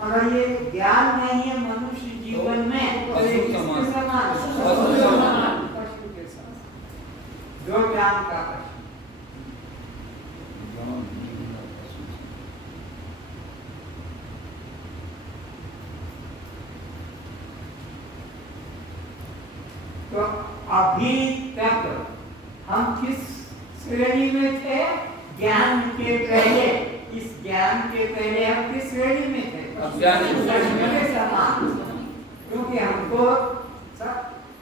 और ये ज्ञान नहीं है मनुष्य जीवन में, पशु के समान। पशु के समान। 2 ज्ञान का पशु। तो अभी तक हम किस श्रेणी में थे? ज्ञान के पहले। इस ज्ञान के पहले हम किस श्रेणी में थे? के समान। क्योंकि हमको सब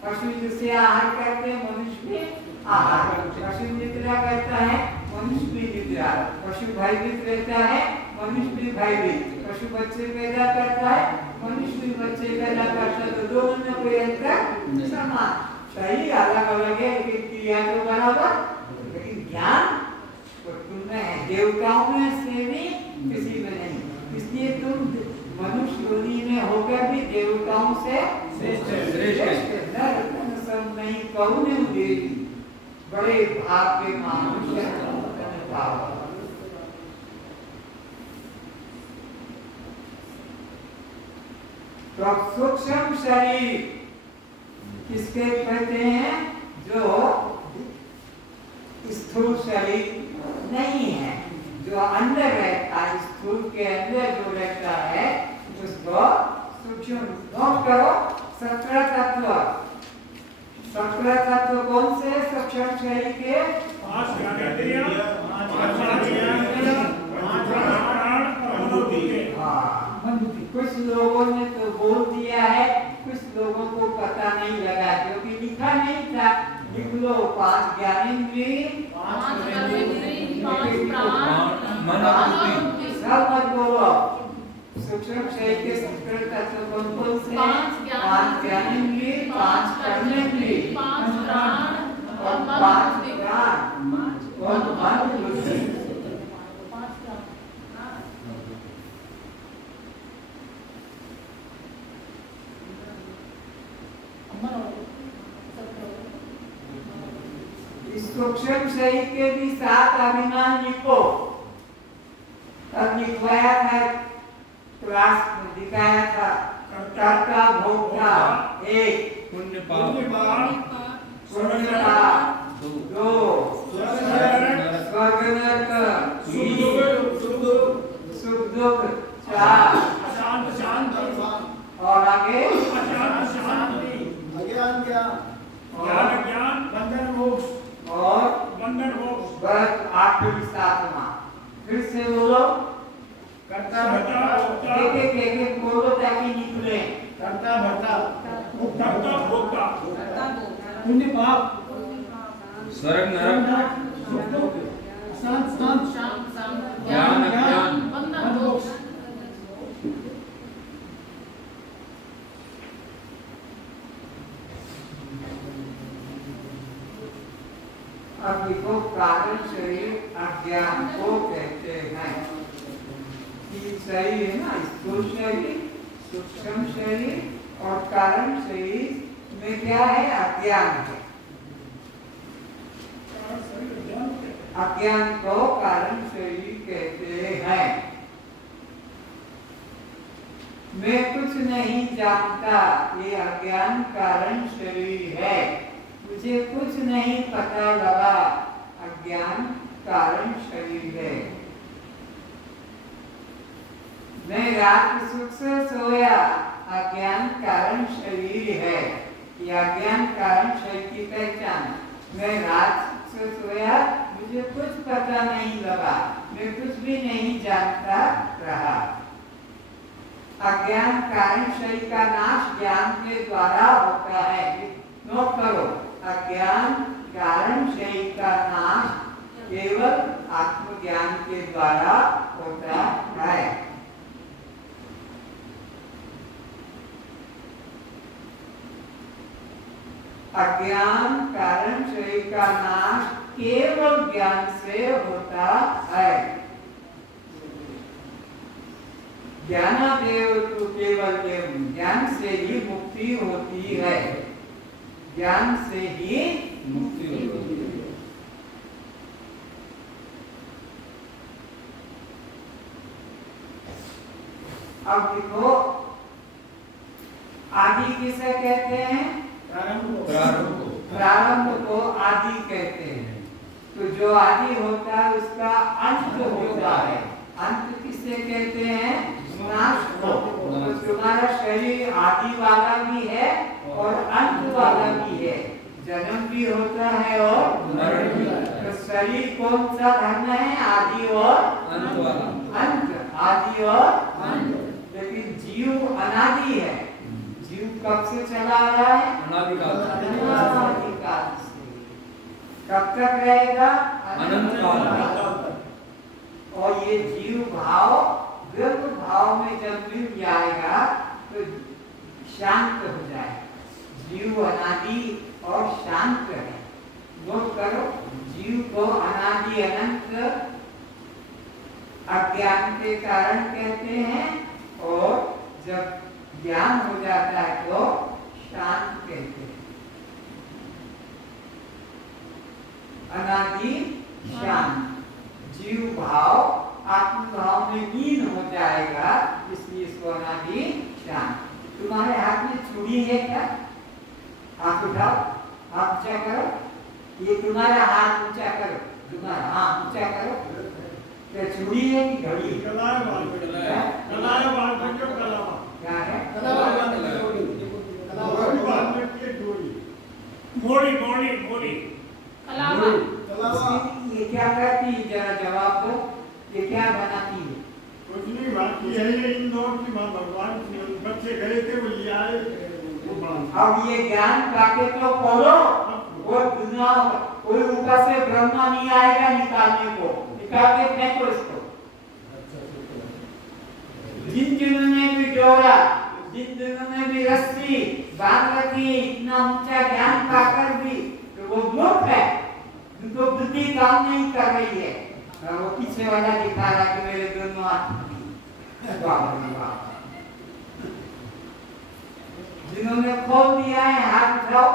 पशु जिसे आहार करते हैं, मनुष्य भी आहार, पशु निद्रा करता है, मनुष्य भी निद्रा, पशु भयभीत रहता है, मनुष्य भी भयभीत, पशु बच्चे पैदा करता है, मनुष्य भी बच्चे पैदा करता है, तो दोनों में कोई अंतर समान। सही अलग अलग है लेकिन क्रिया तो बराबर। लेकिन ज्ञान तो तुमने है, देवताओं में से भी किसी में नहीं। इसलिए तुम मनुष्य योनि में होकर भी देवताओं से श्रेष्ठ सब नहीं कहूँ देवी, बड़े भाग के मनुष्य पाओ। तो सूक्ष्म शरीर किसके कहते हैं? जो स्थूल शरीर नहीं है, जो अंदर रहता है, स्थूल के अंदर जो रहता है उसको सूक्ष्म। नोट करो 17 तत्व। 17 तत्व कौन से? सूक्ष्म शरीर के 5 ज्ञानेंद्रिय, 5 कुछ लोगों ने तो बोल दिया है, कुछ लोगों को पता नहीं लगा क्योंकि लिखा नहीं था। लिख लो 5 ज्ञानेंद्रिय, 5 ज्ञानेंद्रिय, 5 प्राण, मन, सब मत बोलो। सूक्ष्म शरीर के 17 तत्व कौन से? 5 ज्ञानेंद्रिय, 5 कर्मेंद्रिय, 5 प्राण और 5 विकार और मन बुद्धि। इस सूक्ष्म शरीर के भी 7 अभिमान लिखो। तब लिखवाया था, क्लास में दिखाया था। कर्ता भोक्ता 1, पुण्य पाप पुण्य पाप 2, स्वर्ग नरक 3, सुख दुख 4, और आगे अज्ञान ज्ञान और ज्ञान बंधन मोक्ष और बंधन मोक्ष बस 8वीं 7वां। फिर से बोलो, कर्ता भर्ता भोक्ता एक बोलो ताकि निकले। कर्ता भर्ता कर्ता भोक्ता पुण्य पाप स्वर्ग नरक सुख दुख शांत शांत ज्ञान अज्ञान बंधन मोक्ष। अब देखो, कारण शरीर अज्ञान को कहते हैं। तीन शरीर है ना, स्थूल शरीर, सूक्ष्म शरीर और कारण शरीर में क्या है? अज्ञान है। अज्ञान को कारण शरीर कहते हैं। मैं कुछ नहीं जानता, ये अज्ञान कारण शरीर है। मुझे कुछ नहीं पता लगा, अज्ञान कारण शरीर है। मैं रात सुख से सोया, अज्ञान कारण शरीर है। ये अज्ञान कारण शरीर की पहचान। मैं रात सुख से सोया, मुझे कुछ पता नहीं लगा, मैं कुछ भी नहीं जानता रहा। अज्ञान कारण शरीर का नाश ज्ञान के द्वारा होता है। नोट करो, अज्ञान कारण शरीर का नाश केवल आत्मज्ञान के द्वारा होता है। अज्ञान कारण शरीर का नाश केवल ज्ञान से होता है। ज्ञानादेव तो केवल ज्ञान से ही मुक्ति होती है। ज्ञान से ही मुक्ति होती है। अब देखो, आदि किसे कहते हैं? प्रारंभ को आदि कहते हैं। तो जो आदि होता है उसका अंत होता है। अंत किसे कहते हैं? नाश को। तो तुम्हारा शरीर आदि वाला भी है और अंत वाला भी है। जन्म भी होता है और मरण भी। तो शरीर कौन सा धर्म है? आदि और अंत वाला। अंत, आदि और अंत। लेकिन जीव अनादि है। जीव कब से चला आ रहा है? अनादिकाल अनादिकाल से। कब तक रहेगा? अनंत काल। और ये जीव भाव ब्रह्म भाव में जब मिल जाएगा तो शांत हो जाएगा। जीव अनादि और शांत है। नोट करो, जीव को अनादि अनंत अज्ञान के कारण कहते हैं और जब ज्ञान हो जाता है तो शांत कहते हैं। अनादि शांत। जीव भाव आत्म भाव में लीन हो जाएगा, इसलिए इसको अनादि शांत। तुम्हारे हाथ में छुरी है क्या? हाथ उठाओ, हाथ ऊंचा करो। ये तुम्हारा हाथ ऊंचा करो, तुम्हारा हाथ ऊंचा करो। क्या छुरी है कि घड़ी? कलाए बाल पे क्यों कलावा? क्या है? मोड़ी बाल में के डोरी, मोड़ी मोड़ी मोड़ी कलावा। ये क्या करती है? जरा जवाब दो। ये क्या बनाती है? कुछ नहीं, बाकी है ये इंदौर की माँ भगवान बच्चे गए थे वो ले आए वो बांध। अब ये ज्ञान पाके तो खोलो, वो दुनिया कोई ऊपर से ब्रह्मा नहीं आएगा निकालने को। निकाल के फेंको इसको। जिन्होंने भी डोरा, जिन्होंने भी रस्सी बांध रखी, इतना ऊंचा ज्ञान पाकर भी तो वो मूर्ख है, उनको बुद्धि काम नहीं कर रही है। वो पीछे वाला दिखा रहा कि मेरे दोनों हाथ। जिन्होंने खोल दिया है हाथ उठाओ।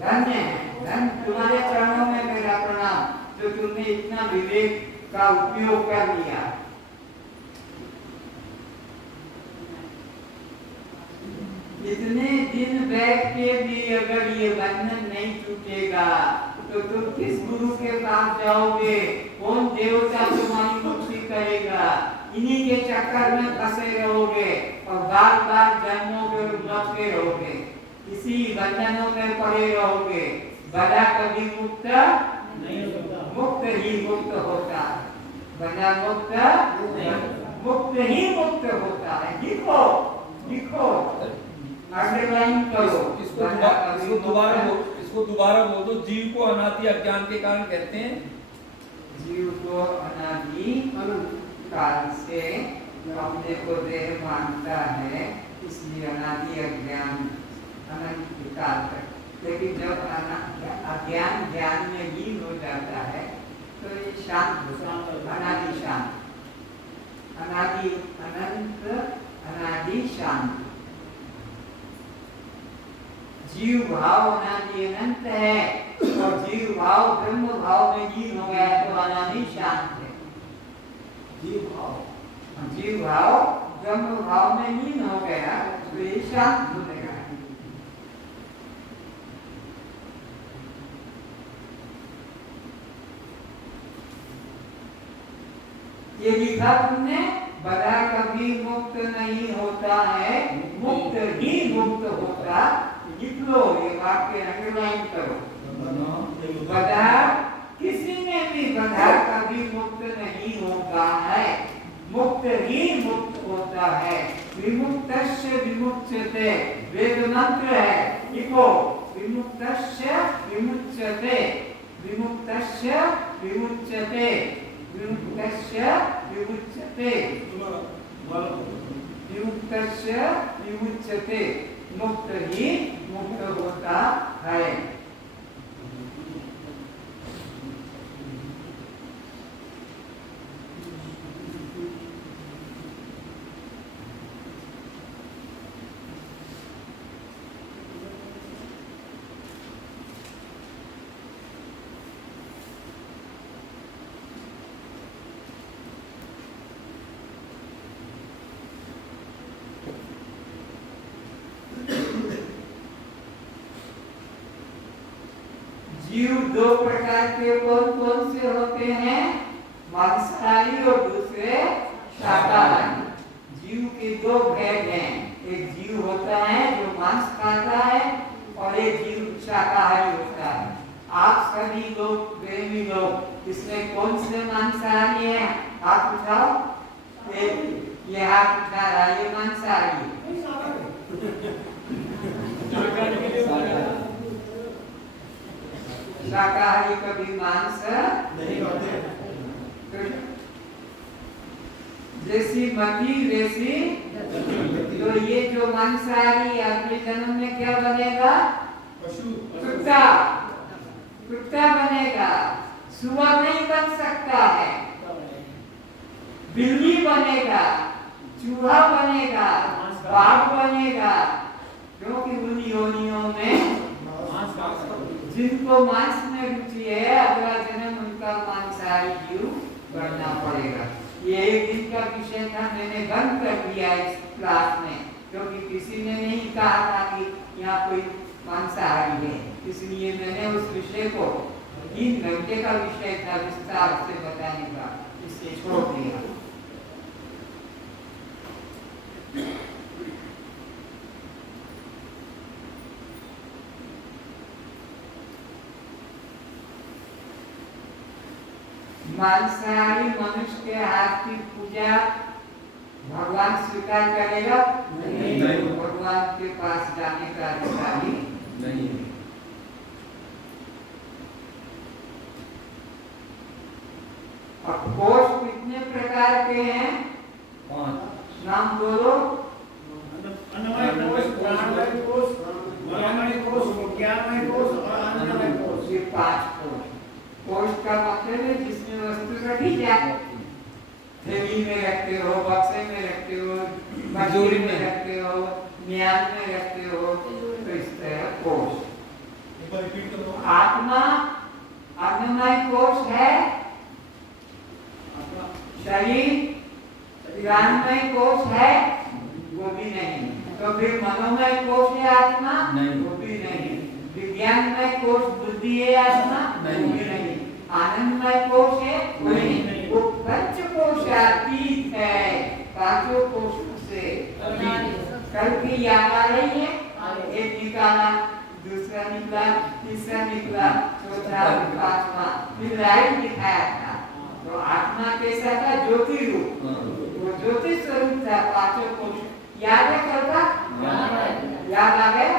धन्य है, धन तुम्हारे चरणों तुमने इतना विवेक का उपयोग कर लिया। इतने दिन बैठ के भी अगर ये बंधन नहीं टूटेगा तो तुम किस गुरु के पास जाओगे? कौन देवता तुम्हारी मुक्ति करेगा? इन्हीं के चक्कर में फंसे रहोगे और बार बार जन्मों के लौटते रहोगे, इसी बंधनों में पड़े रहोगे। बड़ा कभी मुक्त नहीं होता, मुक्त ही मुक्त होता है। बड़ा मुक्त ही मुक्त होता है। लिखो लिखो, अंडरलाइन करो। इसको दोबारा बोल दो। जीव को अनादि अज्ञान के कारण कहते हैं। जीव को अनादि काल से अपने को देह मानता है, इसलिए अनादि अज्ञान अनंत काल तक। लेकिन जब अज्ञान ज्ञान में लीन हो जाता है तो ये शांत, अनादि शांत, अनादि अनंत, अनादि शांत। जीव भाव अनादि अनंत है और जीव भाव ब्रह्म भाव में लीन हो गया तो अनादि शांत है। जीव भाव ब्रह्म भाव में लीन हो गया तो ये शांत हो गया। ये लिखा तुमने, बड़ा कभी मुक्त नहीं होता है, मुक्त ही मुक्त होता। लिख लो, ये वाक्य अंडरलाइन करो। बड़ा किसी में भी बड़ा कभी मुक्त नहीं होता है, मुक्त ही मुक्त होता है। विमुक्तस्य विमुच्यते वेद मंत्र है। लिखो, विमुक्तस्य विमुच्यते, विमुक्तस्य विमुच्यते, विमुक्तस्य विमुच्यते, विमुक्तस्य विमुच्यते। मुक्त ही मुक्त होता है। जीव दो प्रकार के कौन कौन से होते हैं? मांसाहारी और दूसरे शाकाहारी। जीव के दो भेद हैं, एक जीव होता है जो मांस खाता है और एक जीव शाकाहारी होता है। आप सभी लोग प्रेमी लोग इसमें कौन से मांसाहारी हैं? हाथ उठाओ। ये हाथ उठा रहा है, ये मांसाहारी। शाकाहारी कभी मांस नहीं खाते। जैसी मती वैसी, तो ये जो मांसाहारी अगले जन्म में क्या बनेगा? पशु, कुत्ता, कुत्ता बनेगा। सुअर नहीं बन सकता है, बिल्ली बनेगा, चूहा बनेगा, बाघ बनेगा, क्योंकि उन योनियों में जिनको मांस में रुचि है अगला जन्म उनका मांसाहारी जीव बनना पड़ेगा। ये एक दिन का विषय था, मैंने बंद कर दिया इस क्लास में, क्योंकि किसी ने नहीं कहा था कि यहाँ कोई मांसाहारी है, इसलिए मैंने उस विषय को 3 घंटे का विषय था विस्तार से बताने का, इससे छोड़ दिया। मांसाहारी मनुष्य के हाथ की पूजा भगवान स्वीकार करेगा? नहीं। भगवान के पास जाने का अधिकारी नहीं। और कोष कितने प्रकार के हैं? 5 नाम बोलो। अन्नमय कोष, प्राणमय कोष, मनोमय कोष, विज्ञानमय कोष और आनंदमय कोष। ये 5 कोष। कोष का मतलब है जिसमें वस्तु रखी जाए। थैली में रखते हो, बक्से में रखते हो, तिजोरी में रखते हो, म्यान में रखते हो, तो इस तरह कोष। आत्मा अन्नमय कोष है शरीर ज्ञानमय कोश है वो भी नहीं, तो फिर मनोमय कोश है आत्मा नहीं, वो भी नहीं, विज्ञानमय कोश बुद्धि है आत्मा वो भी नहीं, आनंदमय कोश है वो नहीं, वो पंच कोशातीत है, पांचों कोशों से कल की याद आ रही है, एक निकाला, दूसरा निकला, तीसरा निकला, चौथा, पांचवा, फिर लाइट दिखाया था। तो आत्मा कैसा था? ज्योति रूप, वो ज्योति स्वरूप था। पांचों कोश याद है करता? याद आ गया?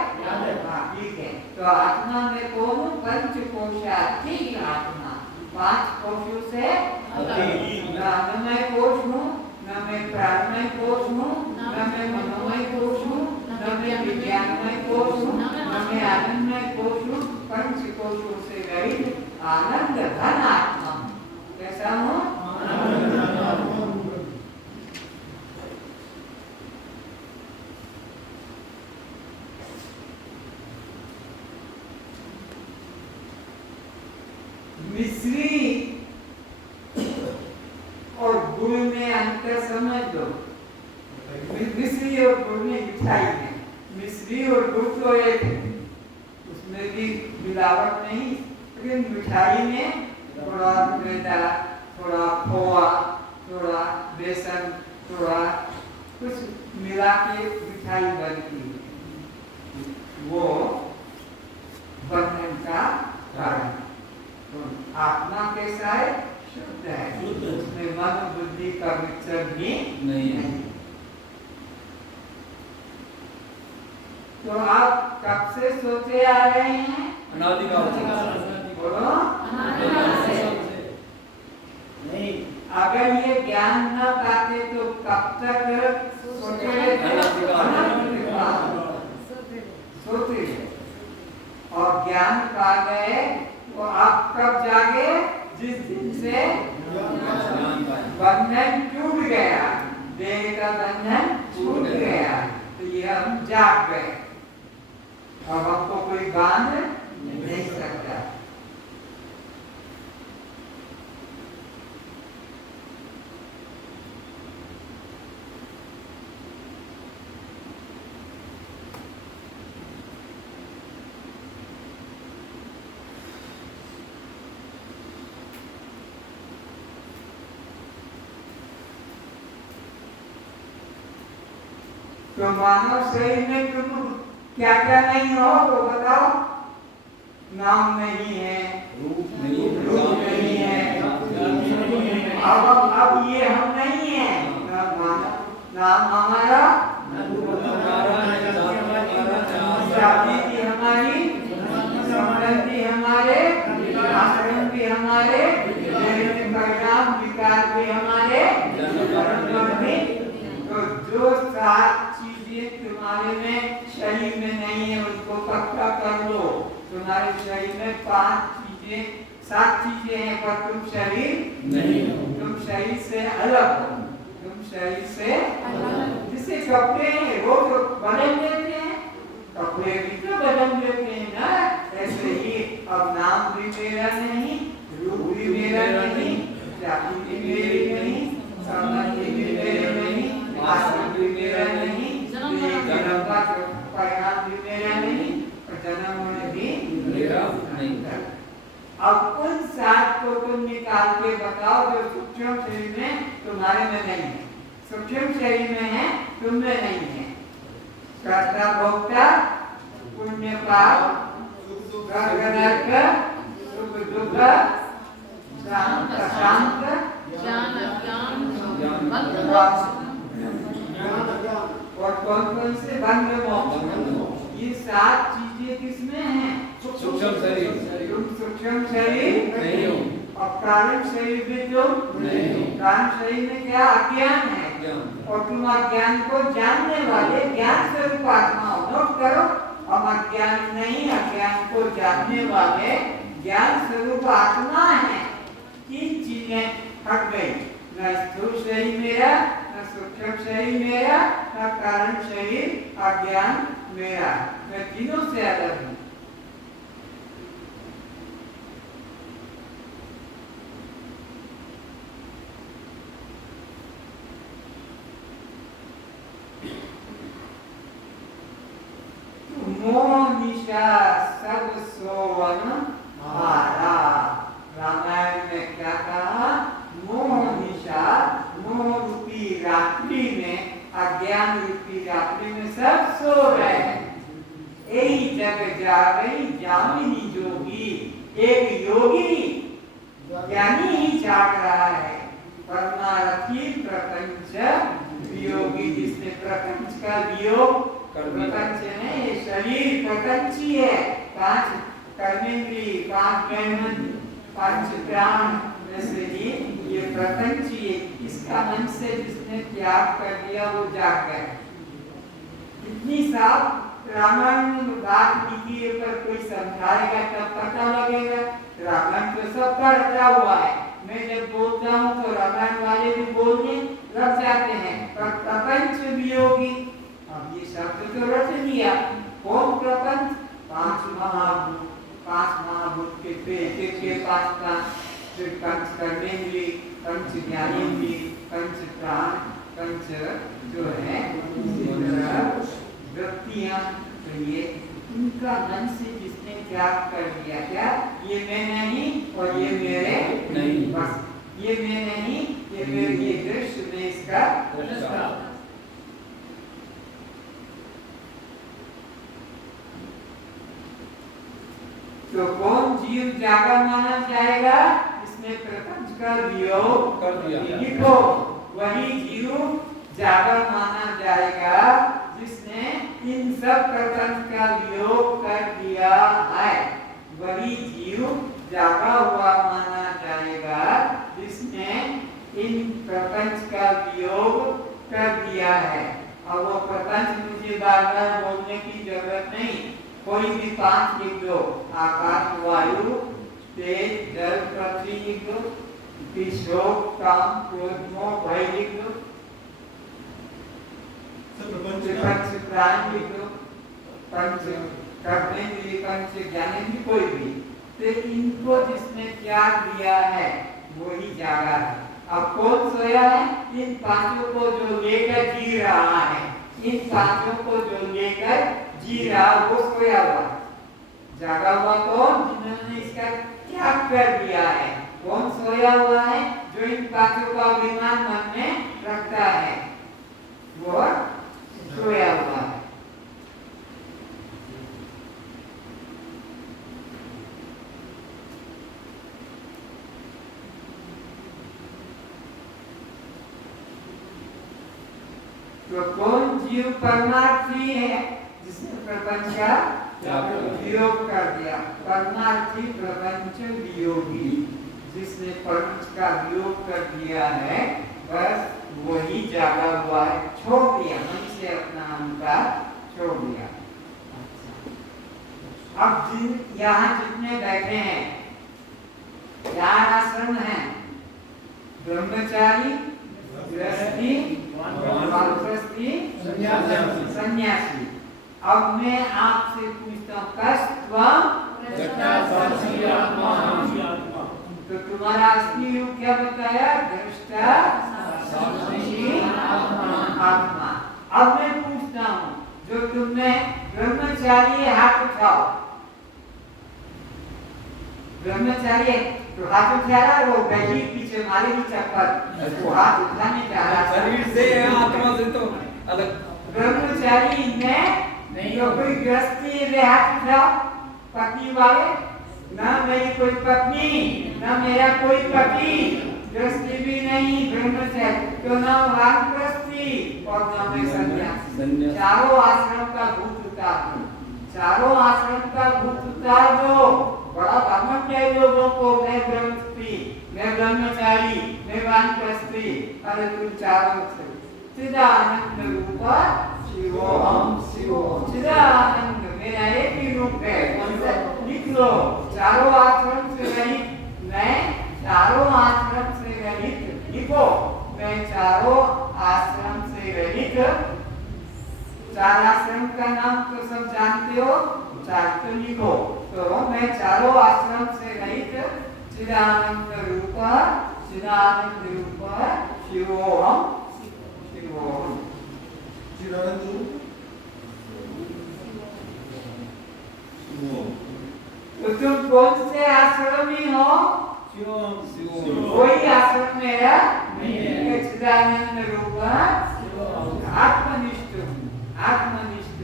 हाँ ठीक है। तो आत्मा में कौन? पंच कोशातीत आत्मा, पांच कोशों से न अन्नमय कोश हूँ, न मैं प्राणमय कोश हूँ, न मैं मनोमय कोश हूँ, न मैं विज्ञानमय कोश हूँ, न मैं आनंदमय कोश हूँ, पंच कोशों से रहित आनंद घन आत्मा। कैसा हूँ? मिश्री और गुड़ में अंतर समझ लो। मिश्री और गुड़ में मिठाई है, मिश्री और गुड़ तो एक, उसमें भी मिलावट नहीं, लेकिन मिठाई में थोड़ा मैदा, थोड़ा खोआ, थोड़ा बेसन, थोड़ा कुछ मिला के मिठाई बनती है, वो बंधन का कारण। तो आत्मा कैसा है? शुद्ध है, उसमें मन बुद्धि का मिक्सर भी नहीं है। तो आप कब से सोते आ रहे हैं? अनादिकाल से। बोलो। नहीं, अगर ये ज्ञान न पाते तो कब तक सोते रहते? सोते रहे। और ज्ञान पा गए तो आप कब जागे? जिस दिन से बंधन टूट गया, देह का बंधन टूट गया, तो ये हम जाग गए। अब हमको कोई बांध नहीं सकता। तो मानव शरीर में तुम क्या क्या नहीं हो तो बताओ। नाम नहीं है, रूप नहीं, रूप नहीं है, अब ये हम नहीं है। नाम हमारा, जाति भी हमारी, संबंधी हमारे, आश्रम भी हमारे, परिणाम विकार भी हमारे। तो जो 7 चीजें तुम्हारे में शरीर में नहीं है उसको पक्का कर लो। तुम्हारे शरीर में 7 चीजें हैं, पर तुम शरीर नहीं हो। तुम शरीर से अलग हो, तुम शरीर से अलग। जिसे कपड़े हैं वो तो बदल देते हैं, कपड़े भी तो बदल देते हैं ना। ऐसे ही अब नाम भी मेरा नहीं, रूप भी मेरा नहीं, जाति भी मेरी नहीं, संबंध भी मेरे नहीं, आश्रम भी मेरा नहीं, जन्म का परिणाम भी मेरा नहीं, और जन्म होने भी मेरा नहीं। अब उन 7 को तुम निकाल के बताओ जो सूक्ष्म शरीर में तुम्हारे में नहीं है, सूक्ष्म शरीर में है, तुम में नहीं है। कर्ता भोक्ता, पुण्य पाप, स्वर्ग नरक, सुख दुख, शांत अशांत, ज्ञान अज्ञान, और कौन से बंध मोक्ष। ये 7 चीजें किसमें हैं? सूक्ष्म शरीर। तुम सूक्ष्म शरीर नहीं हो, और कारण शरीर भी तुम नहीं हो। कारण शरीर में क्या? अज्ञान है, और तुम अज्ञान को जानने वाले ज्ञान स्वरूप आत्मा हो। नोट करो, हम अज्ञान नहीं, अज्ञान को जानने वाले ज्ञान स्वरूप आत्मा है। 3 चीजें हट गई, न स्थूल शरीर मेरा, न सूक्ष्म शरीर मेरा, न कारण शरीर, अज्ञान मेरा। मैं तीनों से अलग हूँ। निशा सब सोवन हारा। रामायण में क्या कहा? मोह निशा, मोह रूपी रात्रि में, अज्ञान रूपी रात्रि में सब सो रहे हैं। यही जग जागई जामिनी जोगी, एक योगी ज्ञानी ही जाग रहा है। परमार्थी प्रपंच वियोगी, जिसने प्रपंच का वियोग, प्रपंच है ये शरीर प्रपंच ही है, 5 कर्मेंद्रिय, 5 ज्ञान, 5 प्राण में से ही ये प्रपंच ही है। इसका मन से जिसने त्याग कर दिया वो जाग गया। इतनी साफ रामायण में बात लिखी है, पर कोई समझाएगा तब पता लगेगा। रामायण तो सबका रचा हुआ है। मैं जब बोलता हूँ तो रामायण वाले भी बोलने लग जाते हैं, पर प्रपंच वियोगी, अब ये शब्द तो रच लिया। कौन प्रपंच? 5 महाभूत, 5 महाभूत के पेट के 5 फिर पंच कर्मेंद्रिय, पंच ज्ञानेंद्रिय, पंच प्राण, पंच जो है वृत्तियां। तो ये इनका मन से जिसने त्याग कर दिया, क्या ये मैं नहीं और ये मेरे नहीं, बस ये मैं नहीं, ये मेरे, ये दृश्य में इसका दृष्टा। तो कौन जीव जागा माना जाएगा? इसने प्रपंच का वियोग कर दिया। लिखो, वही जीव जागा माना जाएगा जिसने इन सब प्रपंच का वियोग कर दिया है। वही जीव जागा हुआ माना जाएगा जिसने इन प्रपंच का वियोग कर दिया है। अब वो प्रपंच मुझे बार-बार बोलने की जरूरत नहीं, कोई भी 5 लिख दो, आकाश, वायु, तेज, जल, पृथ्वी लिख दो, फिर शोक, काम, क्रोध, मोह, भय लिख दो, पंच प्राण लिख दो, पंच कर्मेंद्रिय, पंच ज्ञानेंद्रिय, कोई भी। तो इनको जिसने त्याग दिया है वो ही जागा है। अब कौन सोया है? इन 5 को जो लेकर जी रहा है, इन 5 को जो लेकर जी रहा वो सोया हुआ। जागा हुआ कौन? जिन्होंने इसका त्याग कर दिया है। कौन सोया हुआ है? जो इन 5 का अभिमान मन में रखता है, वो सोया हुआ है। तो कौन जीव परमार्थी है? जिसने प्रपंच का वियोग कर दिया। परमार्थी प्रपंच वियोगी, जिसने प्रपंच का वियोग कर दिया है, बस वही जागा हुआ है। छोड़ दिया मन से, अपना अहंकार छोड़ दिया। अब यहाँ जितने बैठे हैं, 4 आश्रम हैं, ब्रह्मचारी, गृहस्थी, वानप्रस्थी, सन्यासी। अब मैं आपसे पूछता हूँ, कस्त्वम तो तुम्हारा असली रूप क्या बताया? दृष्टा साक्षी आत्मा। अब मैं पूछता हूँ, जो तुमने ब्रह्मचारी हाथ उठाओ, ब्रह्मचारी तो हाथ उठा रहा, वो बैठी पीछे मारेगी चक्कर, वो हाथ उठाने जा रहा, शरीर से आत्मा से तो अलग। ब्रह्मचारी में नहीं हो। कोई गृहस्थी रे हाथ उठाओ, पत्नी वाले, ना मेरी कोई पत्नी, ना मेरा कोई पति, गृहस्थी भी नहीं, ब्रह्मचारी तो ना वानप्रस्थी और ना मैं सन्यासी। चारों आश्रम का भूत उतार दो, चारों आश्रम का भूत उतार दो। बड़ा घमंड है लोगों को, मैं ब्रह्मचारी, मैं ब्रह्मचारी, मैं वानप्रस्थी। अरे तुम चारों से चिदानंद रूप शिवोहम, शिवोहम चिदानंद मेरा एक ही रूप है। कौन सा? लिख लो, चारों आश्रम से रहित मैं, चारों आश्रम से रहित लिखो, मैं चारों आश्रम से रहित। 4 आश्रम का नाम तो सब जानते हो, 4 तो लिखो। तो मैं चारों आश्रम से रहित चिदानंद रूप, चिदानंद रूप शिवोहम, शिवोहम चिदानंद रूप तुम कौन से आश्रमी हो? कोई आश्रम मेरा नहीं है। चिदानंद रूप आत्मनिष्ठ आत्मनिष्ठ,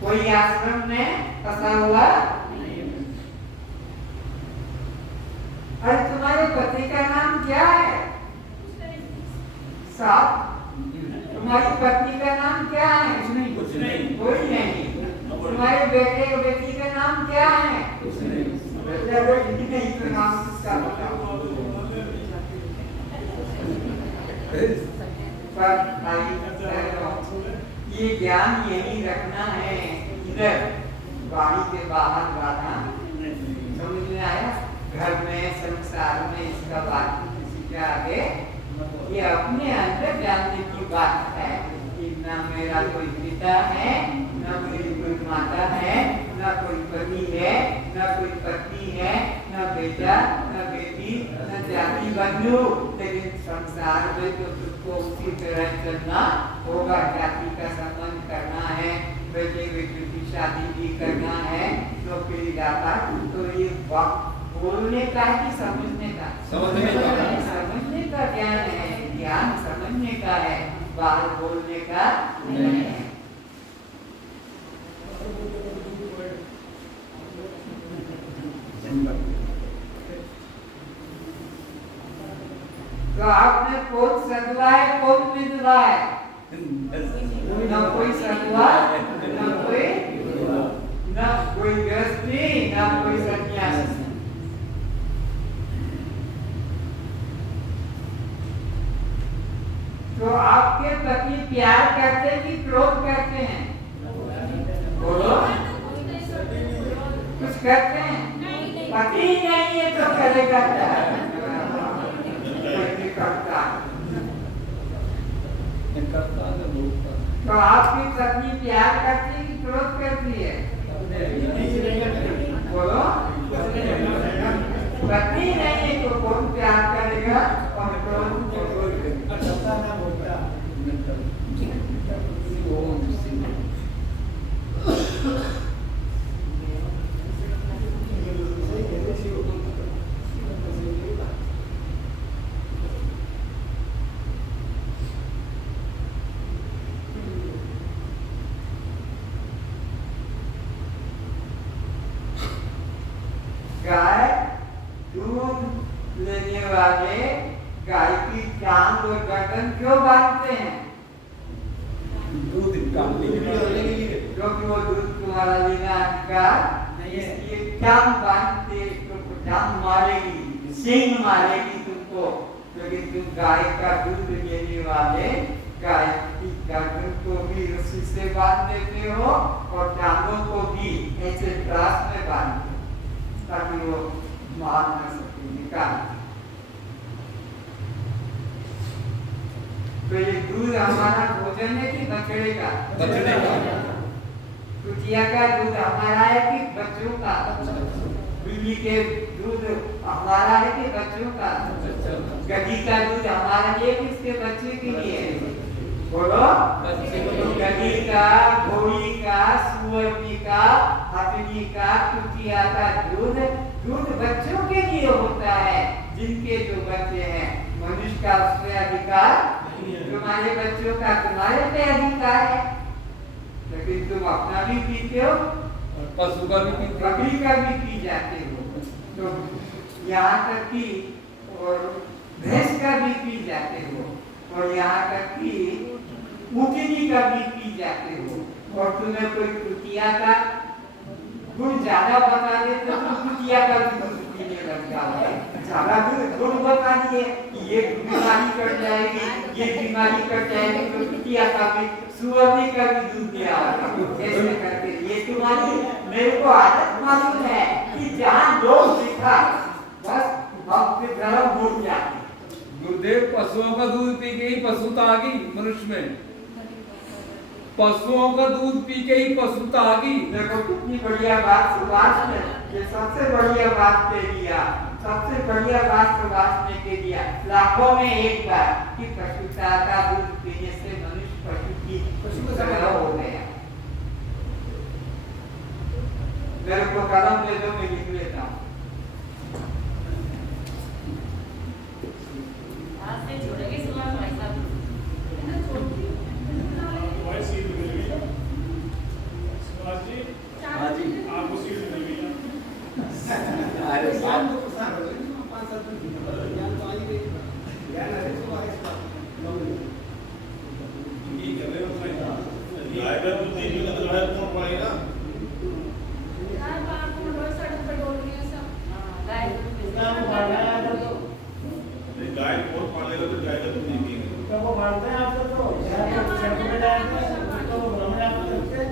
कोई आश्रम में फंसा हुआ नहीं है। अरे तुम्हारे पति का नाम क्या है? साहब, तुम्हारी पत्नी का नाम क्या है? कुछ नहीं। कोई नहीं। तुम्हारे बेटे और बेटी का नाम क्या है? कुछ नहीं। नहीं तो नाम किसका बताओ? पर ये ज्ञान यही रखना है, इधर बाड़ी के बाहर वाला समझ में आया? घर में संसार में इसका बात किसी के आगे ये अपने अंदर जानने की बात है कि ना मेरा कोई पिता है, ना मेरी कोई माता है, ना कोई पति है, ना कोई पत्नी है, ना बेटा, ना बेटी, ना जाति बंधु। लेकिन संसार में तो तुमको उसी तरह चलना होगा। जाति का संबंध करना है, बेटे बेटी की शादी भी करना है, नौकरी दाता। तो ये बोलने का है कि समझने का? समझने का ज्ञान है। ज्ञान समझने का है, बाहर बोलने का नहीं है। तो आपने कौन सदवा है, कौन विधवा है? न कोई सदवा, न कोई गृहस्थी, न कोई सन्यासी। तो आपके पति प्यार करते हैं कि क्रोध करते हैं? बोलो, कुछ करते हैं? पति नहीं है तो करेगा क्या? तो आपकी पत्नी प्यार करती है कि क्रोध करती है? बोलो, पत्नी नहीं है तो कौन प्यार करेगा और क्रोध गाय दूध लेने वाले गाय की टांग और गर्दन क्यों बांधते हैं? दूध निकालने के लिए। क्योंकि वो दूध तुम्हारा लेना अधिकार नहीं है। ये टांग बांधते तो टांग मारेगी, सींग मारेगी तुमको। लेकिन तुम गाय का दूध लेने वाले गाय की गर्दन को भी रस्सी से बांध देते हो और टांगों को भी ऐसे त्रास में बांधते हो ताकि वो मार न सके, निकाल। तो ये दूध हमारा भोजन है कि बछड़े का? बछड़े का। कुटिया का दूध हमारा है कि बच्चों का? बिल्ली के दूध हमारा है कि बच्चों का? गधी का दूध हमारा है कि इसके बच्चे के लिए? बोलो, गधी का, घोड़ी का, सुअर का, हथनी का, कुटिया का दूध बच्चों के लिए होता है। जिनके जो बच्चे हैं, मनुष्य का उस पे अधिकार, तुम्हारे बच्चों का तुम्हारे पे अधिकार है। लेकिन तुम अपना भी पीते हो, पशु का भी पीते हो, बकरी का भी पी जाते हो, तो यहाँ तक कि और भैंस का भी पी जाते हो, और यहाँ तक कि ऊँटनी का भी पी जाते हो। और तुम्हें कोई कुतिया का गुण ज्यादा बता दे तो तुम कुतिया का भी दूध पीने लग जाओगे। ज्यादा गुण बता दिए कि ये बीमारी कट जाएगी, ये बीमारी कट जाएगी, तो कुतिया का भी, सुअरनी का भी दूध दिया होगा। ऐसे करके ये तुम्हारी, मेरे को आदत मालूम है कि जहाँ लोग दिखा बस भक्त गरम हो जाते। गुरुदेव, पशुओं का दूध पी के ही पशुता आ गई मनुष्य में। पशुओं का दूध पी के ही पशुता आ गई। देखो कितनी बढ़िया बात सुभाष ने, ये सबसे बढ़िया बात कह दिया, सबसे बढ़िया बात सुभाष ने कह दिया लाखों में एक बार कि पशुता का दूध पीने से मनुष्य पशु की तरह हो गया। मेरे को कलम दे दो, मैं लिख लेता हूँ। आज से छोड़ेंगे सुभाष भाई साहब, है ना, छोड़ती भाई सीट मिल गई सुभाष जी, हाँ जी। आपको सीट मिल गई अरे ज्ञान तो प्रसार हो गया, 5-7 दिन ज्ञान तो आ ही गई, ज्ञान है तो आगे ठीक है लाइब्रेरी तो देखने का तो है, कौन पढ़ेगा? यार बाहर तो रोज सड़क पे डोल रही है सब, गाय नाम पढ़ना है तो गाय कौन पढ़ेगा तो गाय का तो देखेंगे। वो मानते हैं आप तो यार तो शब्द में जाएंगे तो ब्रह्म आप करते हैं।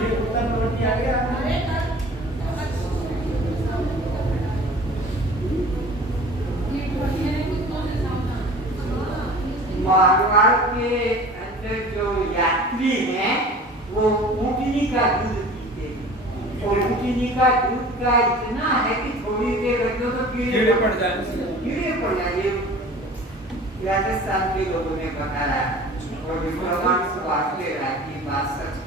ये उत्तर प्रवृत्ति आ गया। मारवाड़ के अंदर जो यात्री हैं वो ऊँटनी का दूध पीते हैं, और ऊँटनी का दूध का इतना है कि थोड़ी देर रख दो तो कीड़े पड़ जाएंगे। कीड़े पड़ जाएंगे। राजस्थान के लोगों ने बताया और इस प्रमाण से बात ले रहा है कि बात सच है।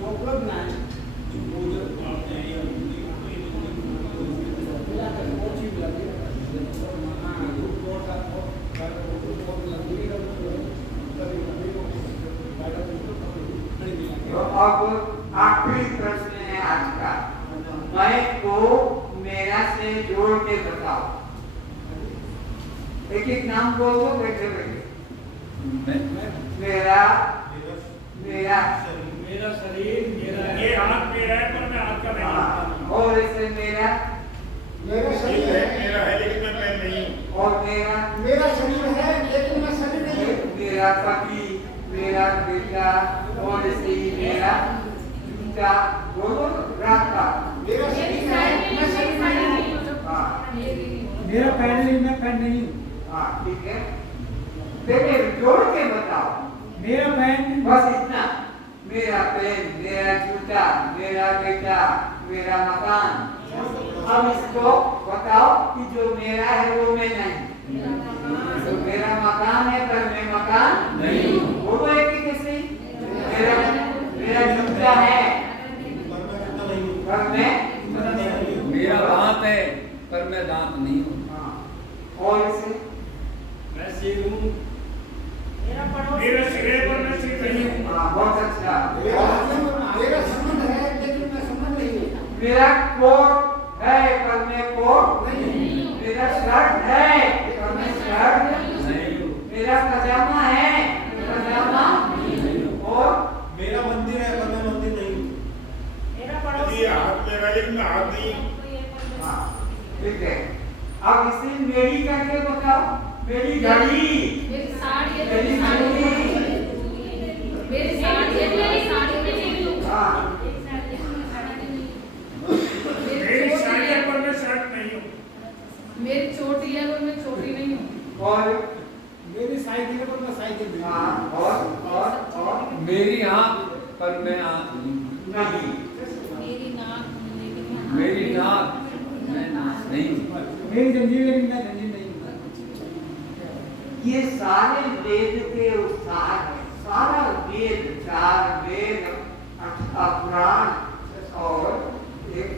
वो उपलब्ध ना है, वो जो तो अब आखिरी प्रश्न है आज का, मैं को मेरा से जोड़ के बताओ। एक एक नाम बोल दो बैठे बैठे। मेरा मेरा मेरा शरीर मेरा है, ये हाथ मेरा है पर मैं हाथ का नहीं हूँ। और ऐसे मेरा मेरा शरीर ये है, मेरा है लेकिन मैं नहीं हूँ। और मेरा मेरा शरीर है लेकिन मैं शरीर नहीं हूँ। मेरा पति, मेरा बेटा, और ऐसे ही मेरा जूता, बोलो रास्ता। मेरा शरीर है, मैं शरीर नहीं हूँ। हाँ मेरा पैर नहीं, मैं पैर नहीं हूँ। हाँ ठीक है, देखिए जोड़ के बताओ। मेरा पैर बस इतना, मेरा पेन, मेरा जूता, मेरा बेटा, मेरा मकान। अब इसको बताओ कि जो मेरा है वो मैं नहीं, तो मेरा मकान है पर मैं मकान नहीं हूँ। बोलो एक ही कैसे? मेरा मेरा जूता है पर मैं मेरा दांत है पर मैं दांत नहीं हूँ। हाँ। और इसे मैं सिर हूँ, मेरा पड़ोस, मेरा सिर है पर मैं सिर नहीं हूँ। हाँ बहुत अच्छा। मेरा संबंध है लेकिन मैं संबंध नहीं हूँ। मेरा कोट है पर मैं कोट नहीं। मेरा शर्ट है पर मैं शर्ट नहीं हूँ। मेरा पजामा है पजामा और मेरा मंदिर है पर मैं मंदिर नहीं हूँ। मेरा पड़ोस, ये हाथ मेरा है लेकिन मैं हाथ नहीं हूँ। हाँ ठीक है। अब इसे मेरी करके बताओ। मेरी घड़ी, मेरी साड़ी है, मेरी घड़ी। मेरी साड़ी है, मेरी साड़ी में नहीं हूँ। हाँ मेरी साड़ी है पर मैं शर्ट नहीं हूँ। मेरी चोटी है पर मैं छोटी नहीं हूँ। और मेरी साइकिल है पर मैं साइकिल नहीं हूँ। हाँ और मेरी आँख पर मैं आँख नहीं हूँ। नहीं। मेरी नाक, लेकिन मेरी नाक मैं नाक नहीं हूँ। मेरी जंजीर लेकिन मैं जंजीर नहीं हूँ। ये सारे वेद के उत्साह है। सारा वेद, 4 वेद, 8 पुराण और एक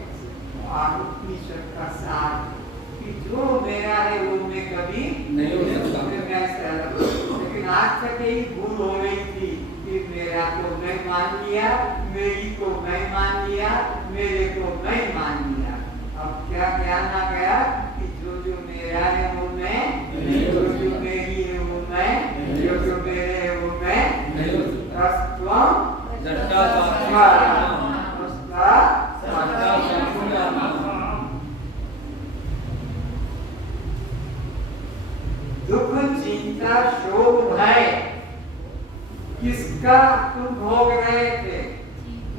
उपनिषद का सार कि जो मेरा है वो मैं कभी नहीं हो सकता। मैं ऐसा लगता। लेकिन आज तक यही भूल हो रही थी कि मेरा को मैं मान लिया, मेरी को मैं मान लिया, मेरे को मैं मान लिया। अब क्या ज्ञान आ गया कि जो जो मेरा है वो मैं, जो जो मेरी है वो मैं, जो जो मेरे है वो मैं। नहीं हो सकता। तत्वं जट्टा दुख चिंता शोक भय किसका तुम भोग रहे थे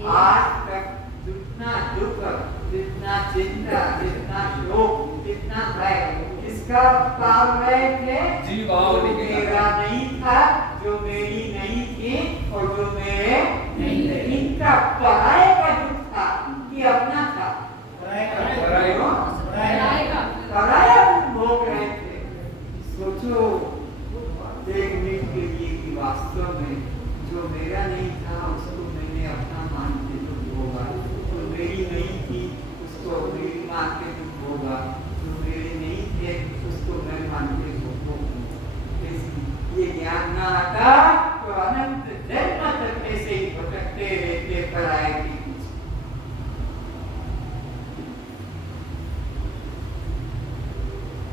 आज तक? जितना दुख, जितना चिंता, जितना शोक, जितना भय किसका पाल रहे थे? जीवावली जो के मेरा नहीं था, जो मेरी नहीं थी और जो मेरे नहीं थे। इनका पराये का दुख था कि अपना था? पराये का। पराया तुम भोग रहे थे। सोचो एक मिनट के लिए कि वास्तव में जो नहीं था उसको मैंने अपना मान के दुख होगा, जो मेरी नहीं थी उसको मेरी मान के दुख होगा, जो मेरे नहीं थे उसको मैं मान के दुख होगा। ये ज्ञान ना आता तो अनंत जन्म तक ऐसे ही भटकते रहते पराये के पीछे।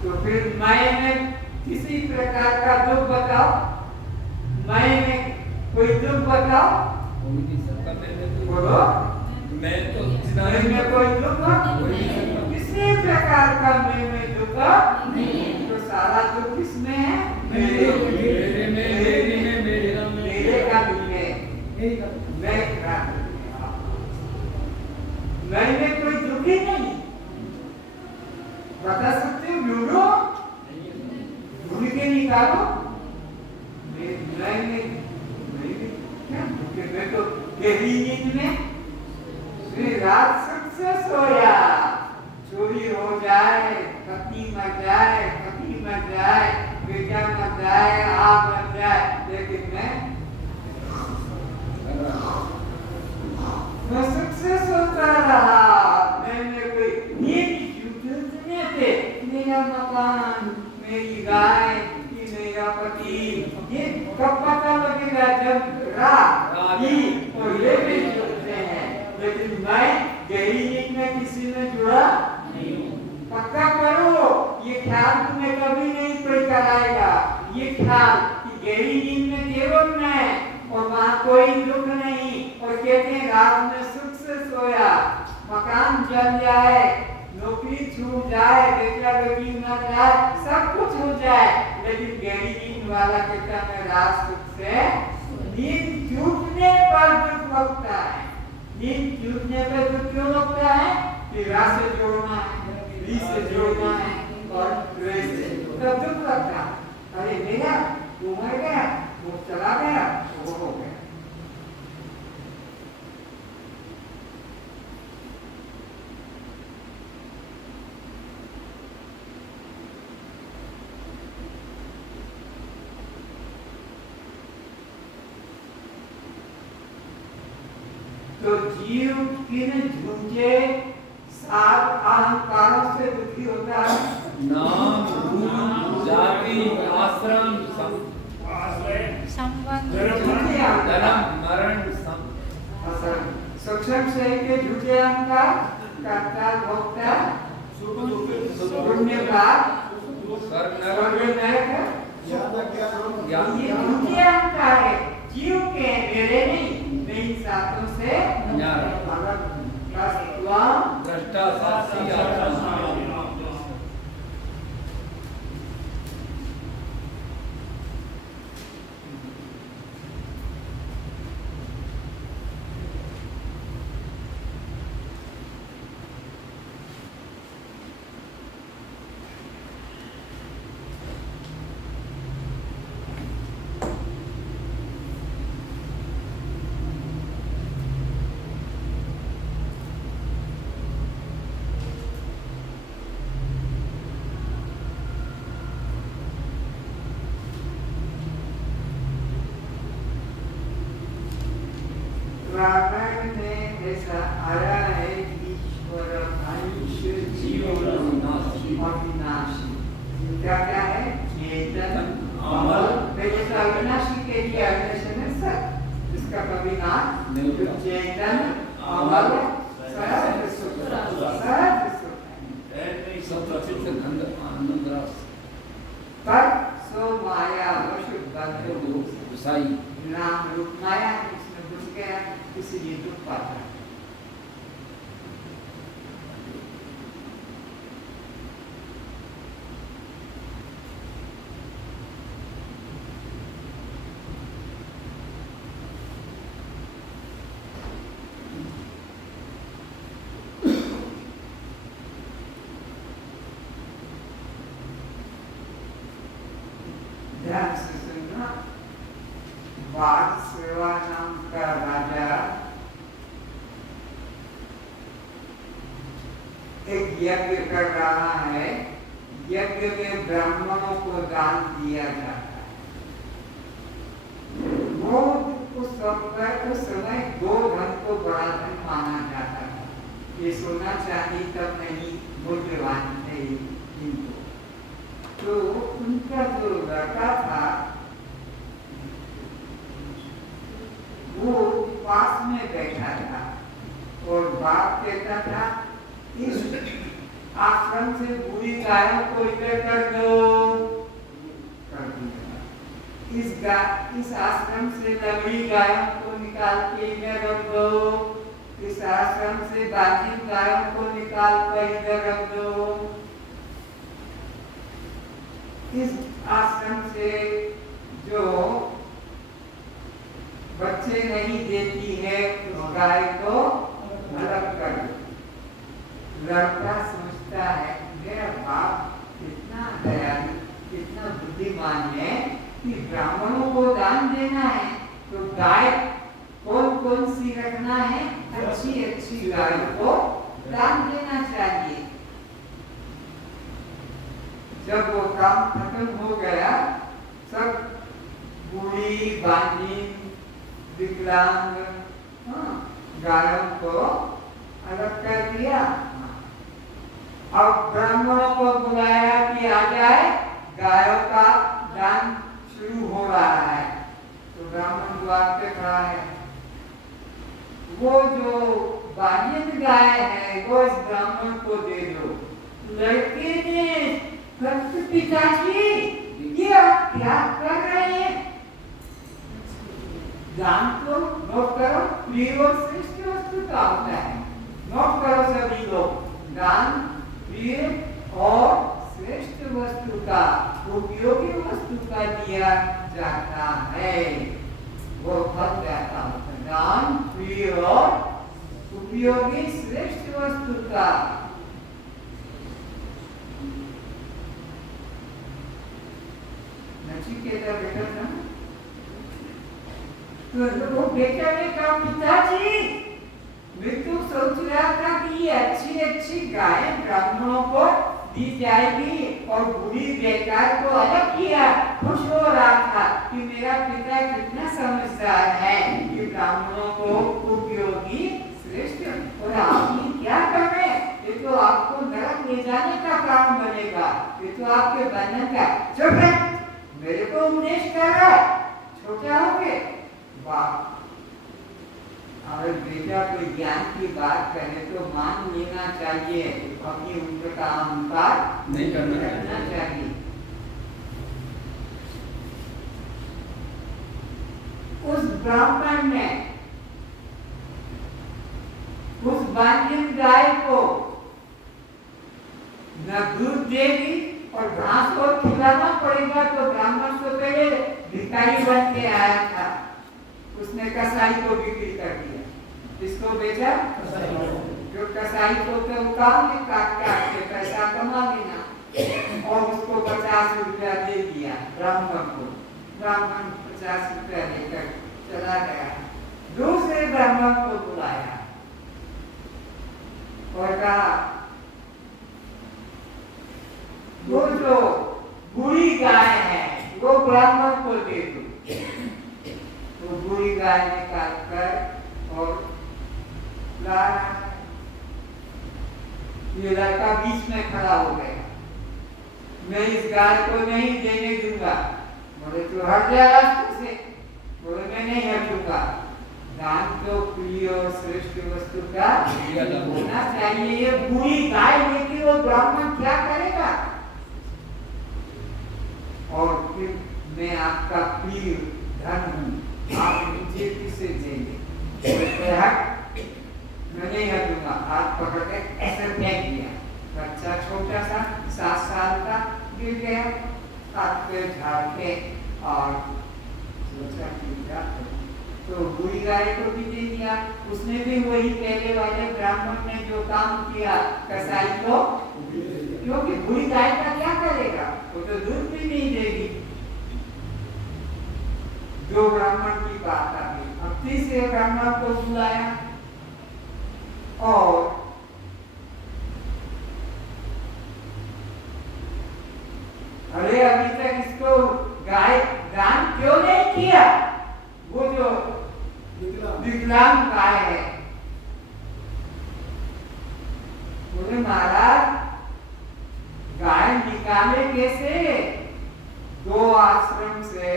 तो फिर मैंने किसी प्रकार का दुख बताओ, मैंने कोई दुख बताओ, बोलो मैं तो मैं कोई दुख किसी प्रकार का मैं दुख नहीं, तो सारा दुख किसमें है? मेरे का दुख है, मैंने कोई दुख ही नहीं। बता सकते हो ढूंढो, ढूंढ के निकालो। मैं क्या दुख? मैं तो गहरी नींद में रात से सोया, चोरी हो जाए, पत्नी मर जाए, पति मर जाए, बेटा मर जाए, आप मर जाए, लेकिन मैं सुख से सोता रहा। मैंने कोई नींद झूठने थे, मेरा मकान, मेरी गाय, मेरा पति, ये कब पता लगेगा? जब रात और ये भी जुड़ते हैं। लेकिन मैं गहरी नींद में किसी में जुड़ा नहीं हूँ। पक्का करो, ये ख्याल तुम्हें कभी नहीं प्रकार आएगा। ये ख्याल कि गहरी नींद में केवल मैं और वहाँ कोई दुख नहीं, और कहते हैं रात में सुख से सोया, मकान जल जाए, नौकरी छूट जाए, बेटा बेटी मर जाए, सब कुछ हो जाए, लेकिन गहरी नींद वाला कहता है रात सुख से। नींद टूटने पर दुख लगता है। नींद टूटने पर दुख क्यों लगता है? कि रात से जोड़ना है, री से जोड़ना है और रे से, तब दुख लगता है। अरे मेरा वो मर गया, वो चला गया, वो हो गया। तो जीव किन झूठे सात अहंकारों से दुखी होता है? नाम, रूप, जाति, आश्रम, संबंध, जन्म, मरण, सूक्ष्म शरीर के झूठे अहंकार, कर्ता, भोक्ता, पुण्य पाप, स्वर्ग नरक, ये झूठे अहंकार है। जीव के मेरे नहीं, इन सातों से अलग दृष्टा, साक्षी, आत्मा। रामायण में ऐसा आया है कि ईश्वर अंश जीवन अविनाशी। क्या क्या है? चेतन, अमल। पहले तो अविनाशी के लिए अविनाशी में सत, इसका कभी नाश नहीं। चेतन, अमल, सहज सुख, सहज सुख। पर सो माया वश बंधु नाम रूप माया इसमें घुस गया, इसलिए दुख पाता है। ध्यान से सुनना। बाल सेवा नाम का राजा एक यज्ञ कर रहा है। यज्ञ में ब्राह्मणों को दान दिया जाता है। बहुत उस उस समय दो धन को बड़ा धन माना जाता था। ये सोना चांदी तब नहीं मूल्यवान थे इनको। तो उनका जो लड़का था वो पास में बैठा था और बाप कहता था इस आश्रम से बुरी गायों को इधर कर दो, कर दिया। इस आश्रम से लंगड़ी गायों को निकाल के इधर रख दो, इस आश्रम से बाकी गायों को निकाल कर इधर रख दो, इस आश्रम से जो बच्चे नहीं देती है उस गाय को अलग कर दो। लड़का सोचता है मेरा बाप कितना दयालु, कितना बुद्धिमान है कि ब्राह्मणों को दान देना है तो गाय कौन कौन सी रखना है, अच्छी अच्छी गायों को दान देना चाहिए। जब वो काम खत्म हो गया, सब बूढ़ी बांझी विकलांग गायों को अलग कर दिया। अब ब्राह्मणों को बुलाया कि आ जाए, गायों का दान शुरू हो रहा है। तो ब्राह्मण द्वार पे खड़ा है। वो जो बालियन गाय है वो इस ब्राह्मण को दे दो। लड़के ने पिताजी ये आप क्या कर रहे हैं? दान को नोट करो, प्रिय और श्रेष्ठ वस्तु का होता है। नोट करो सभी लोग, दान प्रिय और श्रेष्ठ वस्तु का, उपयोगी वस्तु का दिया जाता है। वो फल जाता है दान प्रिय और उपयोगी श्रेष्ठ वस्तु का। नचिकेता बेटा था, तो वो बेटा ने कहा पिताजी मैं तो सोच रहा था कि ये अच्छी अच्छी गाय ब्राह्मणों को दी जाएगी और बुरी बेकार को अलग किया। खुश हो रहा था कि मेरा पिता कितना समझदार है कि ब्राह्मणों को उपयोगी श्रेष्ठ। और आप ये क्या कर रहे हैं? ये तो आपको नरक ले जाने का काम बनेगा, ये तो आपके बंधन का। चुप है, मेरे को उपदेश कर रहा है, छोटा हो गए। वाह, अगर बेटा कोई ज्ञान की बात करे तो मान लेना चाहिए, अपनी उम्र का अहंकार नहीं करना चाहिए। उस ब्राह्मण ने उस बालियन गाय को न दूध देगी और घास को खिलाना पड़ेगा। तो ब्राह्मण तो पहले भिखारी बन के आया था, उसने कसाई को बिक्री कर दिया। किसको बेचा? जो कसाई को तो काम में काट के पैसा कमा लेना और उसको 50 रुपया दे दिया ब्राह्मण को। ब्राह्मण 50 रुपया लेकर चला गया। दूसरे ब्राह्मण को बुलाया और कहा वो जो बुरी गाय है वो ब्राह्मण को दे दो। तो बुरी गाय निकाल कर और ला, ये लड़का बीच में खड़ा हो गया, मैं इस गाय को नहीं देने दूंगा। बोले तो हट जा रास्ते से। बोले मैं नहीं हटूंगा। दान तो प्रिय और श्रेष्ठ वस्तु का होना चाहिए। ये बुरी गाय लेके वो ब्राह्मण क्या करेगा? और फिर मैं आपका प्रिय धन हूँ, आप मुझे किसे देंगे? मैं नहीं हटूंगा। हाथ पकड़ के ऐसे फेंक दिया। बच्चा छोटा सा 7 साल का गिर गया, हाथ पे झाड़ के और सोचा कि क्या करूं। तो बुरी गाय को भी दे दिया। उसने भी वही पहले वाले ब्राह्मण ने जो काम किया कसाई को, क्योंकि बुरी गाय का क्या करेगा, वो तो दूध भी नहीं देगी। 2 ब्राह्मण की बात आ गई। अब तीसरे ब्राह्मण को बुलाया और अरे अभी तक इसको गाय दान क्यों नहीं किया? वो जो विकलांग गाय है। बोले महाराज गाय निकाले कैसे? दो आश्रम से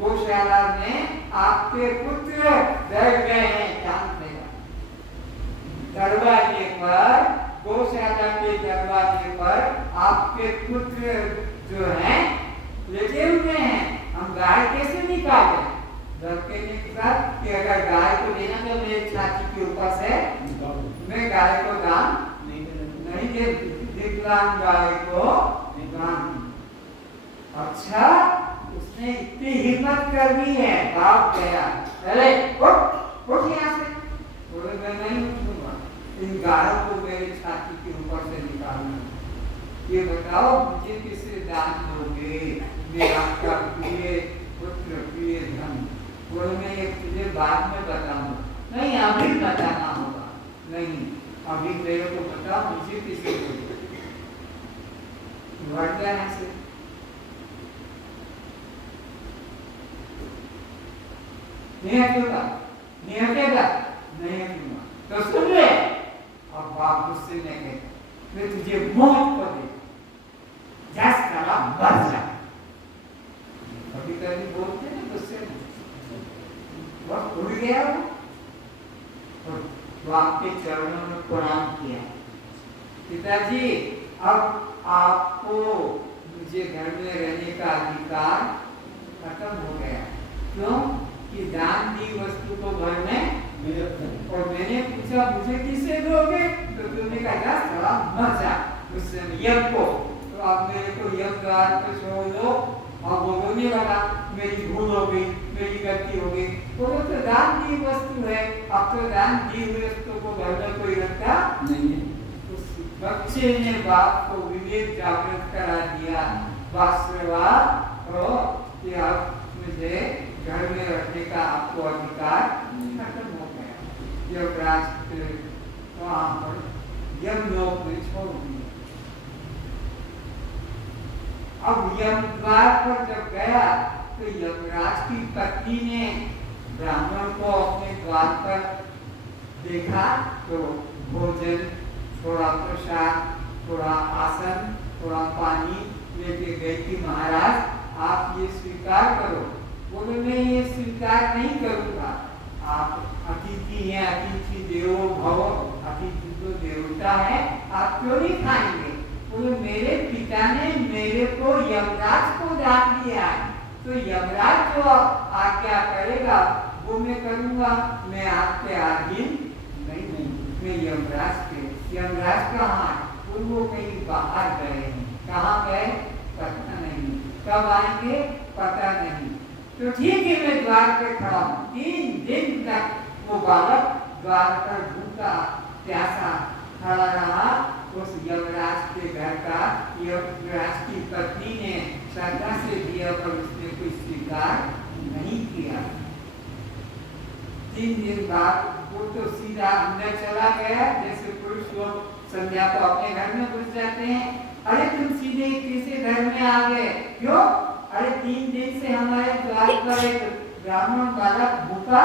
गौशाला में आपके पुत्र डर गए हैं जानते हैं। दरवाजे पर, गौशाला के दरवाजे पर आपके पुत्र जो हैं लेटे हुए हैं। हम गाय कैसे निकालें? डर के ने कहा कि अगर गाय को देना तो मेरे छाती के ऊपर से मैं गाय को दान नहीं दे, विकलांग गाय को दान। अच्छा, उसने इतनी हिम्मत कर दी है, बाप गया, अरे उठ यहाँ से। बोले मैं नहीं उठूंगा, इन गायों को मेरे छाती के ऊपर से निकालना। ये बताओ मुझे किसे दान दोगे? मेरा आपका प्रिय पुत्र, प्रिय धन। बोले मैं ये तुझे बाद में बताऊंगा। नहीं, अभी बताना होगा। नहीं, अभी मेरे को बता, मुझे किसे दोगे? बढ़ गया ऐसे। नहीं हटेगा, नहीं हटेगा, नहीं हटूंगा तो सुन ले। अब बाप गुस्से में कहते मैं तुझे मौत को दे, जस करा मर जा। कभी कभी बोलते ना गुस्से में, वह उड़ गया वो और बाप के चरणों में प्रणाम किया। पिताजी, अब आपको मुझे घर में रहने का अधिकार खत्म हो गया। क्यों? कि दान दी वस्तु को घर में, और मैंने पूछा मुझे किसे दोगे? तो तुमने कहा थोड़ा मर जा उससे यज्ञ को। तो आप मेरे को यज्ञ द्वार पे छोड़ दो। और वो रोने लगा, मेरी भूल हो गई, मेरी गलती हो गई। बोलो तो दान दी वस्तु है, अब तो दान दी हुई वस्तु को घर में कोई रखता नहीं है। उस बच्चे ने बाप को विवेक जागृत करा दिया। वास्तववाद तो कि अब मुझे घर में रखने का आपको अधिकार खत्म हो गया। यमराज वहां पर यमलोक में छोड़ दिया। अब यमद्वार पर जब गया तो यमराज की पत्नी ने ब्राह्मण को अपने द्वार पर देखा तो भोजन, थोड़ा प्रसाद, थोड़ा आसन, थोड़ा पानी लेके गई कि महाराज आप ये स्वीकार करो। बोले मैं ये स्वीकार नहीं करूंगा, आप अतिथि हैं, अतिथि देवो भव, अतिथि तो देवता है, आप क्यों नहीं खाएंगे? बोले मेरे पिता ने मेरे को यमराज को दान दिया, तो यमराज जो आज्ञा करेगा वो मैं करूंगा, मैं आपके अधीन नहीं। मैं यमराज के। यमराज कहाँ? वो कहीं बाहर गए हैं। कहाँ गए पता नहीं, कब आएंगे पता नहीं। तो ठीक है, मैं द्वार पे खड़ा हूँ। 3 दिन तक वो बालक द्वार पर भूखा प्यासा खड़ा रहा। उस यमराज के घर का यमराज की पत्नी ने श्रद्धा से दिया पर उसने कोई स्वीकार नहीं किया। 3 दिन बाद वो तो सीधा अंदर चला गया, जैसे पुरुष लोग संध्या को अपने घर में घुस जाते हैं। अरे तुम सीधे किसी घर में आ गए, क्यों? अरे 3 दिन से हमारे द्वार पर एक ब्राह्मण बालक भूखा,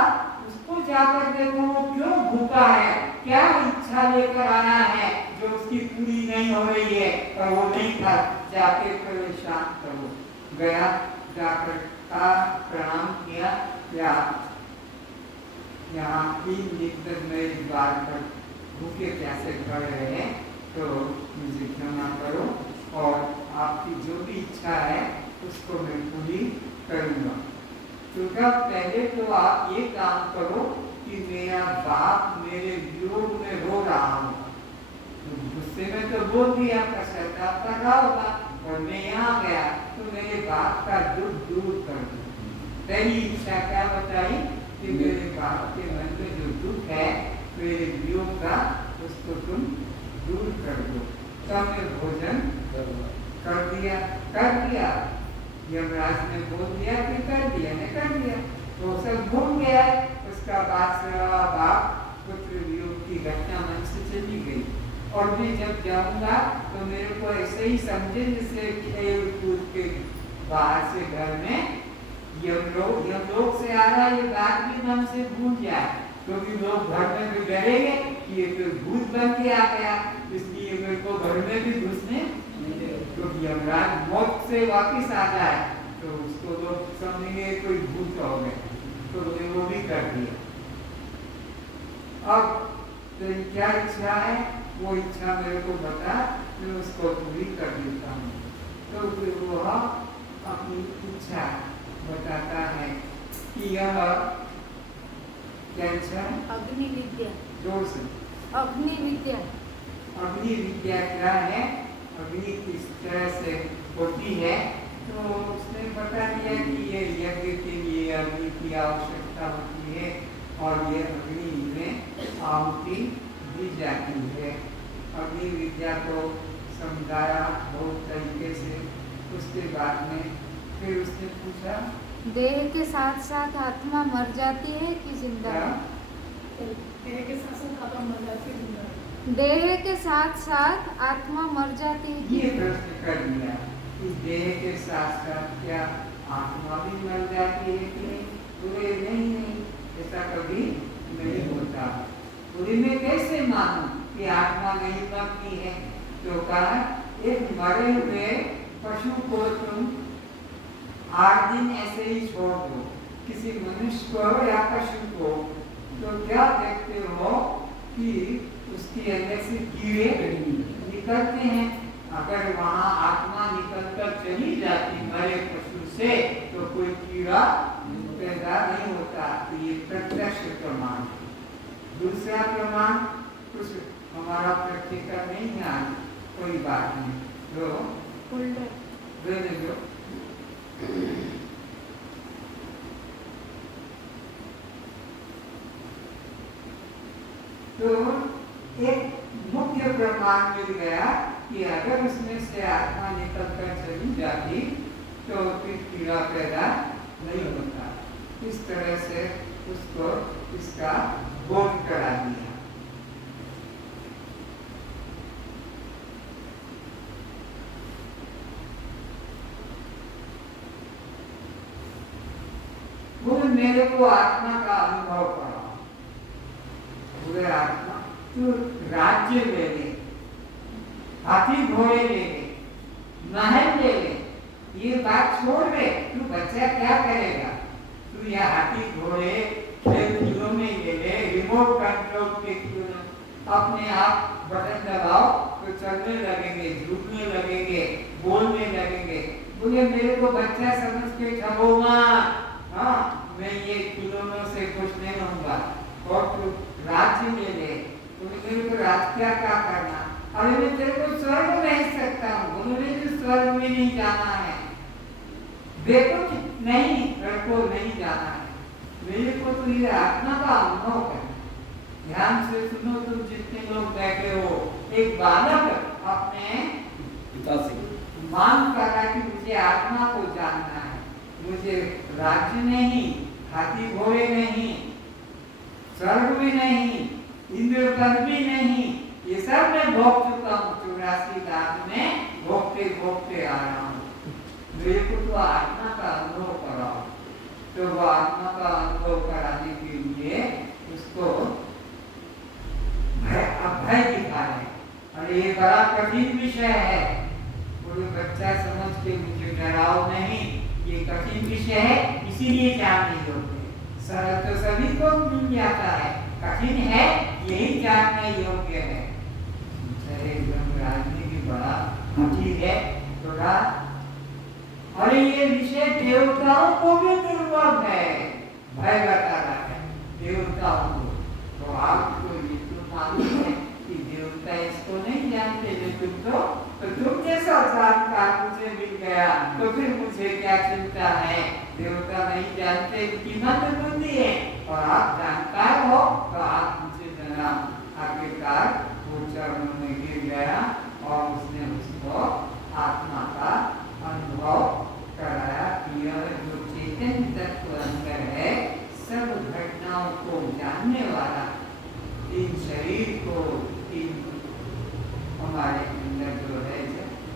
उसको जाकर देखो वो क्यों भूखा है, क्या इच्छा लेकर आना है जो उसकी पूरी नहीं हो रही है, और वो नहीं खा, जाके परेशान करो। गया, जाकर प्रणाम किया। यहाँ 3 दिन तक मेरे द्वार पर भूखे प्यासे खड़े रहे, तो मुझे क्षमा करो और आपकी जो भी इच्छा है उसको मैं पूरी करूँगा। तो कब पहले तो आप ये काम करो कि मेरा बाप मेरे वियोग में रो रहा हो। गुस्से में तो बोल दिया, पश्चाताप कर रहा होगा, और मैं यहाँ गया तो मेरे बाप का दुख दूर कर दो। पहली इच्छा क्या बताई कि मेरे बाप के मन में जो दुख है मेरे वियोग का, उसको तुम दूर कर दो। तब मैं भोजन कर दिया। यमराज ने बोल दिया कि कर दिया, मैं कर दिया, तो सब भूल गया। उसका बाद से बाप पुत्र वियोग की घटना मन से चली गई। और मैं जब जाऊंगा तो मेरे को ऐसे ही समझे जैसे खेल कूद के बाहर से घर में यमलोक से आ रहा, ये बात भी मन से भूल जाए। क्योंकि लोग घर में भी डरेंगे कि ये तो भूत बन के आ गया, इसलिए मेरे को घर में भी घुसने नहीं दे, क्योंकि यमराज मौत से वापिस आ जाए तो उसको लोग समझेंगे कोई भूत हो गए, तो वो भी कर दिया। अब तेरी क्या इच्छा है, वो इच्छा मेरे को बता, मैं उसको पूरी कर देता हूँ। तो फिर वो अपनी इच्छा बताता है कि यह क्या इच्छा है? अग्नि विद्या। जोर से। अग्नि विद्या। अग्नि विद्या क्या है, अग्नि किस तरह से होती है, तो उसने बता दिया कि ये यज्ञ के लिए अग्नि की आवश्यकता होती है और ये अग्नि में आहुति दी जाती है। अग्नि विद्या को समझाया बहुत तरीके से। उसके बाद में फिर उसने पूछा, देह के साथ साथ आत्मा मर जाती है कि जिंदा है? देह के साथ साथ आत्मा मर जाती है, जिंदा है। देह के साथ साथ आत्मा मर जाती है ये कि प्रश्न कर दिया कि देह के साथ साथ क्या आत्मा भी मर जाती है कि नहीं? पूरे नहीं, ऐसा कभी नहीं होता। पूरे में कैसे मानो कि आत्मा नहीं मरती है? तो कहा, एक मरे हुए पशु को तुम 8 दिन ऐसे ही छोड़ दो, किसी मनुष्य को या पशु को, तो क्या देखते हो कि उसके अंदर से कीड़े निकलते हैं। अगर वहाँ आत्मा निकलकर चली जाती मरे पशु से तो कोई कीड़ा पैदा नहीं होता। तो ये प्रत्यक्ष प्रमाण। दूसरा प्रमाण कुछ हमारा प्रैक्टिकल नहीं है, कोई बात नहीं, तो रहने दो। तो एक मुख्य प्रमाण मिल गया कि अगर उसमें से आत्मा निकल कर चली जाती तो फिर कीड़ा पैदा नहीं होता। इस तरह से उसको इसका बोध करा दिया। वो मेरे को आत्मा का अनुभव करा। पूरे आत्मा तो राज्य ले ले, हाथी घोड़े ले ले, महल ले ले, ये बात छोड़ दे। तू बच्चा क्या करेगा? तू ये हाथी घोड़े खेल खिलौने में ले ले, रिमोट कंट्रोल के खिलौने, अपने आप बटन दबाओ तो चलने लगेंगे, झूठने लगेंगे, बोलने लगेंगे। बोले मेरे को बच्चा समझ के ठगो मत। हाँ, मैं ये खिलौनों से खुश नहीं रहूंगा। और तू राज्य में ले, मेरे को राज क्या करना? अरे मैं तेरे को स्वर्ग भेज सकता हूँ, उन्होंने भी स्वर्ग में नहीं जाना है। देखो नहीं, मेरे को नहीं जाना है। मेरे को तो ये आत्मा का अनुभव है। ध्यान से सुनो, तुम जितने लोग बैठे हो, एक बालक अपने पिता से मांग कर रहा है कि मुझे आत्मा को जानना है, मुझे राज्य नहीं, हाथी घोड़े नहीं, स्वर्ग में नहीं, इंद्रपद भी नहीं, ये सब मैं भोग चुका हूँ। 84 लाख में भोगते भोगते आ रहा हूँ। मेरे को तो आत्मा का अनुभव कराओ। तो वो आत्मा का अनुभव कराने के लिए उसको भय दिखा रहे। और ये बड़ा कठिन विषय है। कोई बच्चा समझ के मुझे डराओ नहीं, ये कठिन विषय है, इसीलिए जानने योग्य। सरल तो सभी को मिल जाता है, कठिन है यही जानने योग्य है। राजनीति बड़ा कठिन है थोड़ा। और ये विषय देवताओं को भी दुर्लभ है, भय बता रहा है देवताओं को। तो आपको ये तो मालूम है कि देवता इसको नहीं जानते, लेकिन तो तुम जैसा जानकार मुझे मिल गया तो फिर मुझे क्या चिंता है? देवता नहीं जानते, इनकी मंद बुद्धि है, और आप जानकार हो तो आप मुझे जना। आखिरकार वो चरणों में गिर गया और उसने उसको आत्मा का अनुभव कराया कि यह जो चेतन तत्व अंदर है, सब घटनाओं को जानने वाला, इन शरीर को, इन हमारे अंदर जो है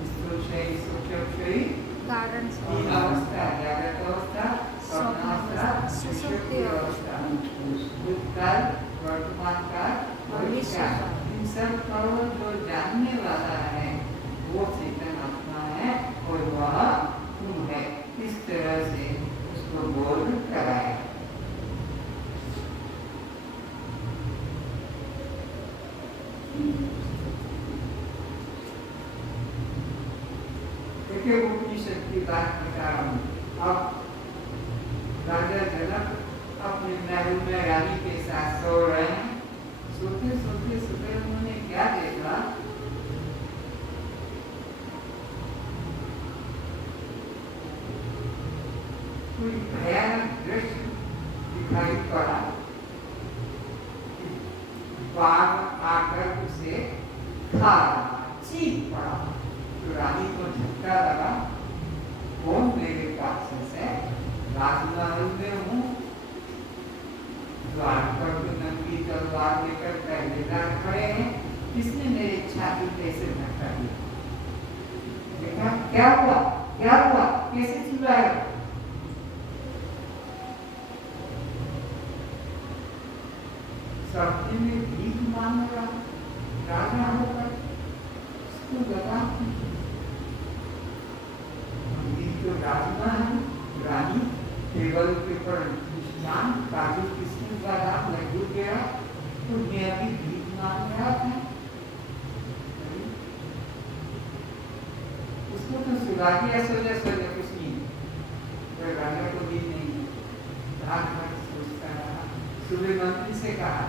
स्थूल शरीर, सूक्ष्म शरीर, कारण तीन अवस्था, जागृत अवस्था, स्वप्न अवस्था, सुषुप्ति अवस्था। भूतकाल, वर्तमान काल, भविष्य काल, इन सब को जो जानने वाला है वो चेतन आत्मा है और वह तुम है। इस तरह से उसको बोध कराया। देखिए उपनिषद की बात बता रहा हूँ। अब राजा जनक अपने महल में रानी के साथ सो रहे हैं। सोते सोते सुबह उन्होंने क्या देखा, कोई भयानक दृश्य दिखाई पड़ा। बाघ आकर उसे खा रहा, चीख पड़ा। तो रानी को झटका लगा, कौन मेरे पास है? राजमहल में हूँ, द्वार पर तो नंगी तलवार लेकर पहरेदार खड़े हैं, किसने मेरी छाती कैसे धक्का दिया? देखा क्या हुआ, क्या हुआ, कैसे चिल्लाया? सब्जी में भीख मांग रहा राजा होकर, उसको लगा तो राजमा है, रानी टेबल के पर निशान काजू किस्म का रात लड्डू गया तो मैं अभी भीख मांग रहा था। उसको तो सुला दिया, सोचा कुछ नहीं, राजा को भी नहीं। रात भर सोचता रहा। सुबह मंत्री से कहा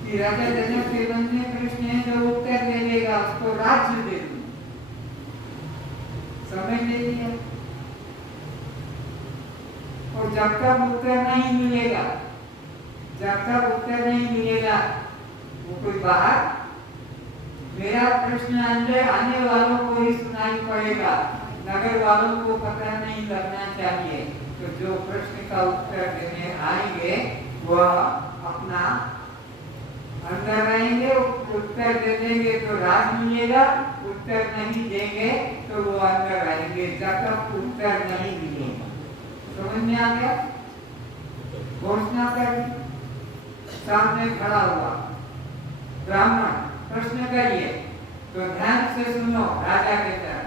कि राजा जनक के मन में प्रश्न है, जो उत्तर दे देगा उसको राज्य दे दूं। समय ले लिया और जब तक उत्तर नहीं मिलेगा, जब तक उत्तर नहीं मिलेगा वो कोई बाहर, मेरा प्रश्न अंदर आने वालों को ही सुनाई पड़ेगा, नगर वालों को पता नहीं लगना चाहिए। तो जो प्रश्न का उत्तर देने आएंगे वह अपना अंदर रहेंगे, उत्तर दे देंगे तो राज मिलेगा, उत्तर नहीं देंगे तो वो अंदर रहेंगे जब तक उत्तर नहीं मिलेगा। समझ में आ गया? घोषणा कर, सामने खड़ा हुआ ब्राह्मण प्रश्न करिए, तो ध्यान से सुनो। राजा कहता है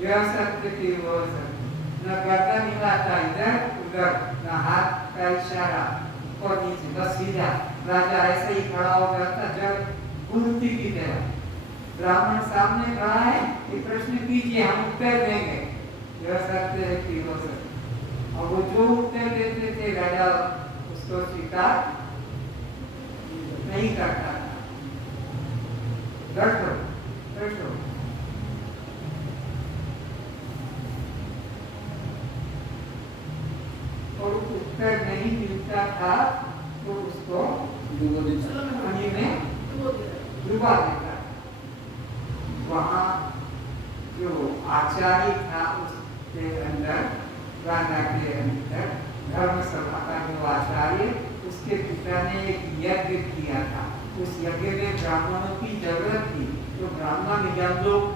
यह सत्य थी वो सत्य, न गर्दन हिलाता इधर उधर, न हाथ का इशारा ऊपर नीचे, बस सीधा। राजा ऐसे ही खड़ा हो जाता जब मूर्ति की तरह। ब्राह्मण सामने खड़ा है, ये प्रश्न कीजिए, हम उत्तर देंगे। यह सत्य है कि वो सत्य। और वो जो उत्तर देते थे राजा उसको स्वीकार नहीं करता था। बैठो बैठो। और उत्तर नहीं मिलता था तो उसको पानी में डुबा देता। वहाँ जो आचार्य था उसके अंदर, राजा के अंदर धर्म सभा का जो आचार्य, उसके पिता ने एक यज्ञ किया था। उस यज्ञ में ब्राह्मणों की जरूरत थी। तो ब्राह्मण जब लोग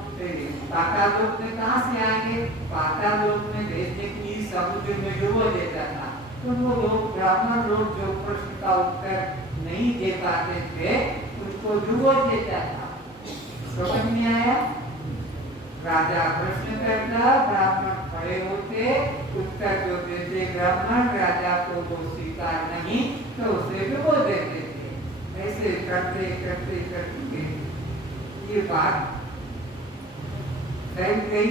पाताल लोक में कहाँ से आएंगे? पाताल लोक में भेजने के लिए समुद्र में डुबो देता था। तो वो लोग ब्राह्मण लोग जो प्रश्न का उत्तर नहीं दे पाते थे उसको डुबो देता था। समझ में आया? राजा प्रश्न करता, ब्राह्मण खड़े होते, उत्तर जो देते ब्राह्मण, राजा को वो स्वीकार नहीं तो उसे डुबो देते थे। ऐसे करते करते करते ये बात फैल गई।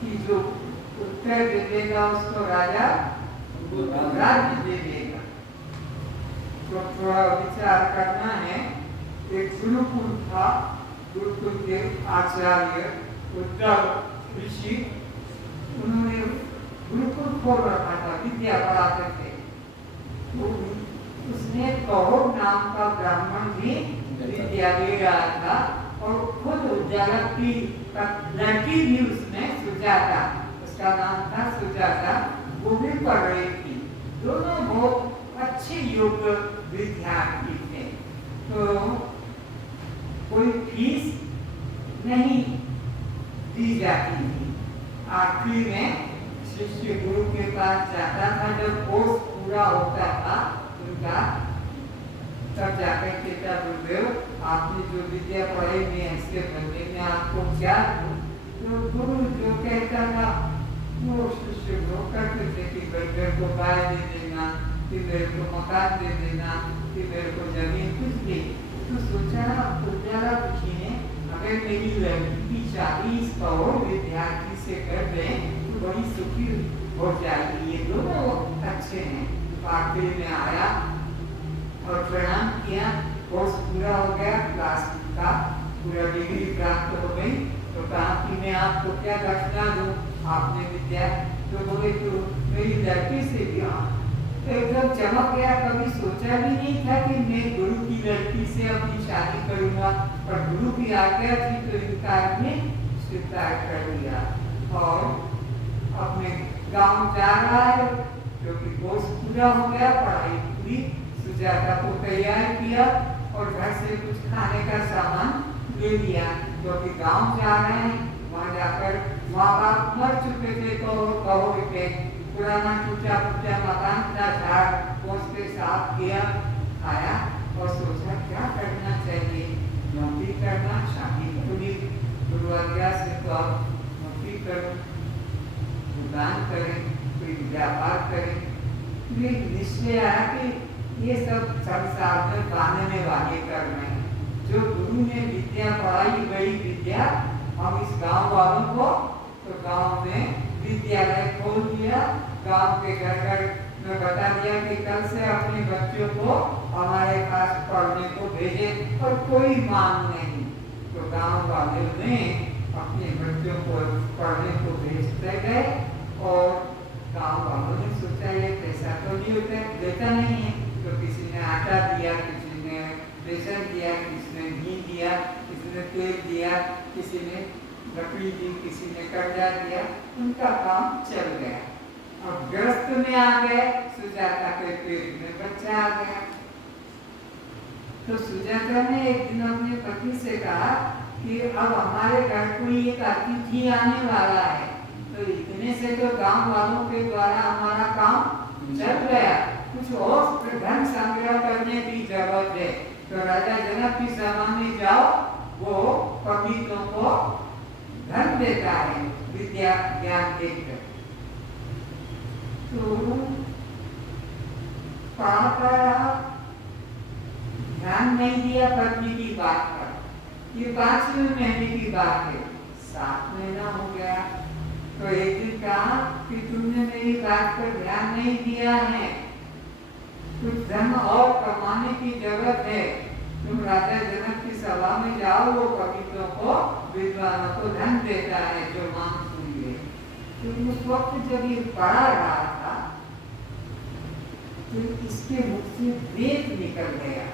कि जो उत्तर दे देगा उसको राजा राज्य दे देगा। तो थोड़ा विचार करना है। एक गुरुकुल था, गुरुकुल के आचार्य उद्धव ऋषि, उन्होंने गुरुकुल खोल रखा था, विद्या पढ़ाते थे। तो उसने कौरव नाम का ब्राह्मण भी विद्या दे रहा था और खुद उद्यालक की लड़की भी उसने सुजाता, उसका नाम था सुजाता, वो भी पढ़ रही थी। दोनों बहुत अच्छे योग्य विद्यार्थी थे। तो कोई फीस नहीं दी जाती थी। आखिरी में शिष्य गुरु के पास जाता था, जब कोर्स पूरा होता था उनका, तब जाकर कहता, गुरुदेव आपने जो विद्या पढ़ाई में इसके बदले में आपको क्या? तो गुरु जो कहता था वो शिष्य वो करते थे कि भाई मेरे को गाय दे देना, कि मेरे को मकान दे देना, कि मेरे को जमीन, कुछ भी। तो सोचा पुजारा ऋषि ने, अगर मेरी लड़की की शादी इस कौर विद्यार्थी से कर दें तो बड़ी सुखी हो जाएगी, ये दोनों अच्छे हैं। तो आखिरी में आया और प्रणाम किया, कोर्स पूरा हो गया, क्लास का पूरा डिग्री प्राप्त हो गई। तो कहा कि मैं आपको क्या दक्षिणा दूं, आपने विद्या? तो बोले तो मेरी लड़की से भी तो एकदम चमक गया। कभी सोचा भी नहीं था कि मैं गुरु की लड़की से अपनी शादी करूंगा, पर गुरु की आज्ञा थी तो इनकार ने स्वीकार कर लिया और अपने गांव जा रहा है, क्योंकि कोर्स पूरा हो गया, पढ़ाई पूरी। सुजाता को तैयार किया और घर से कुछ खाने का सामान ले लिया, क्योंकि गांव जा रहे हैं, वहां जाकर माँ बाप मर चुके थे तो कहो के पुराना टूटा फूटा मकान था, झाड़ पोंछ के साफ किया, खाया और सोचा क्या करना चाहिए, नौकरी करना, शादी पूरी, गुरु आज्ञा से तो अब नौकरी करो, दुकान करें, कोई व्यापार करें। ये निश्चय आया कि ये सब संसार में बांधने वाले कर्म हैं। जो गुरु ने विद्या पढ़ाई, बड़ी विद्या, हम इस गांव वालों को तो गांव में विद्यालय खोल दिया, गांव के घर घर में बता दिया कि कल से अपने बच्चों को हमारे पास पढ़ने को भेजे, और कोई मांग नहीं। तो गांव वाले ने अपने बच्चों को पढ़ने को भेजते गए और गांव वालों ने सोचा ये पैसा तो नहीं होता, देता नहीं है, तो किसी ने आटा दिया, किसी ने बेसन दिया, किसी ने घी दिया, किसी ने तेल दिया, किसी ने लकड़ी दी, किसी ने कर्जा दिया, उनका काम चल गया। अब ग्रस्त में आ गए, सुजाता के पेट में बच्चा आ गया। तो सुजाता ने एक दिन अपने पति से कहा कि अब हमारे घर कोई एक अतिथि आने वाला है, तो इतने से तो गांव वालों के द्वारा हमारा काम चल गया, कुछ और धन संग्रह करने की जरूरत है। तो राजा जनक की सभा में जाओ, वो पंडितों को धन देता है विद्या ज्ञान देकर। तो ध्यान नहीं दिया पत्नी की बात पर। ये 5वें महीने की बात है, 7 महीना हो गया। तो एक दिन कहा कि तुमने मेरी बात पर ध्यान नहीं दिया है, कुछ धन और कमाने की जरूरत है, तुम राजा जनक की सभा में जाओ, वो पंडितों को विद्वानों को धन देता है जो मांग सुनिए। तो उस वक्त जब ये पढ़ा रहा था तो इसके मुख से वेद निकल गया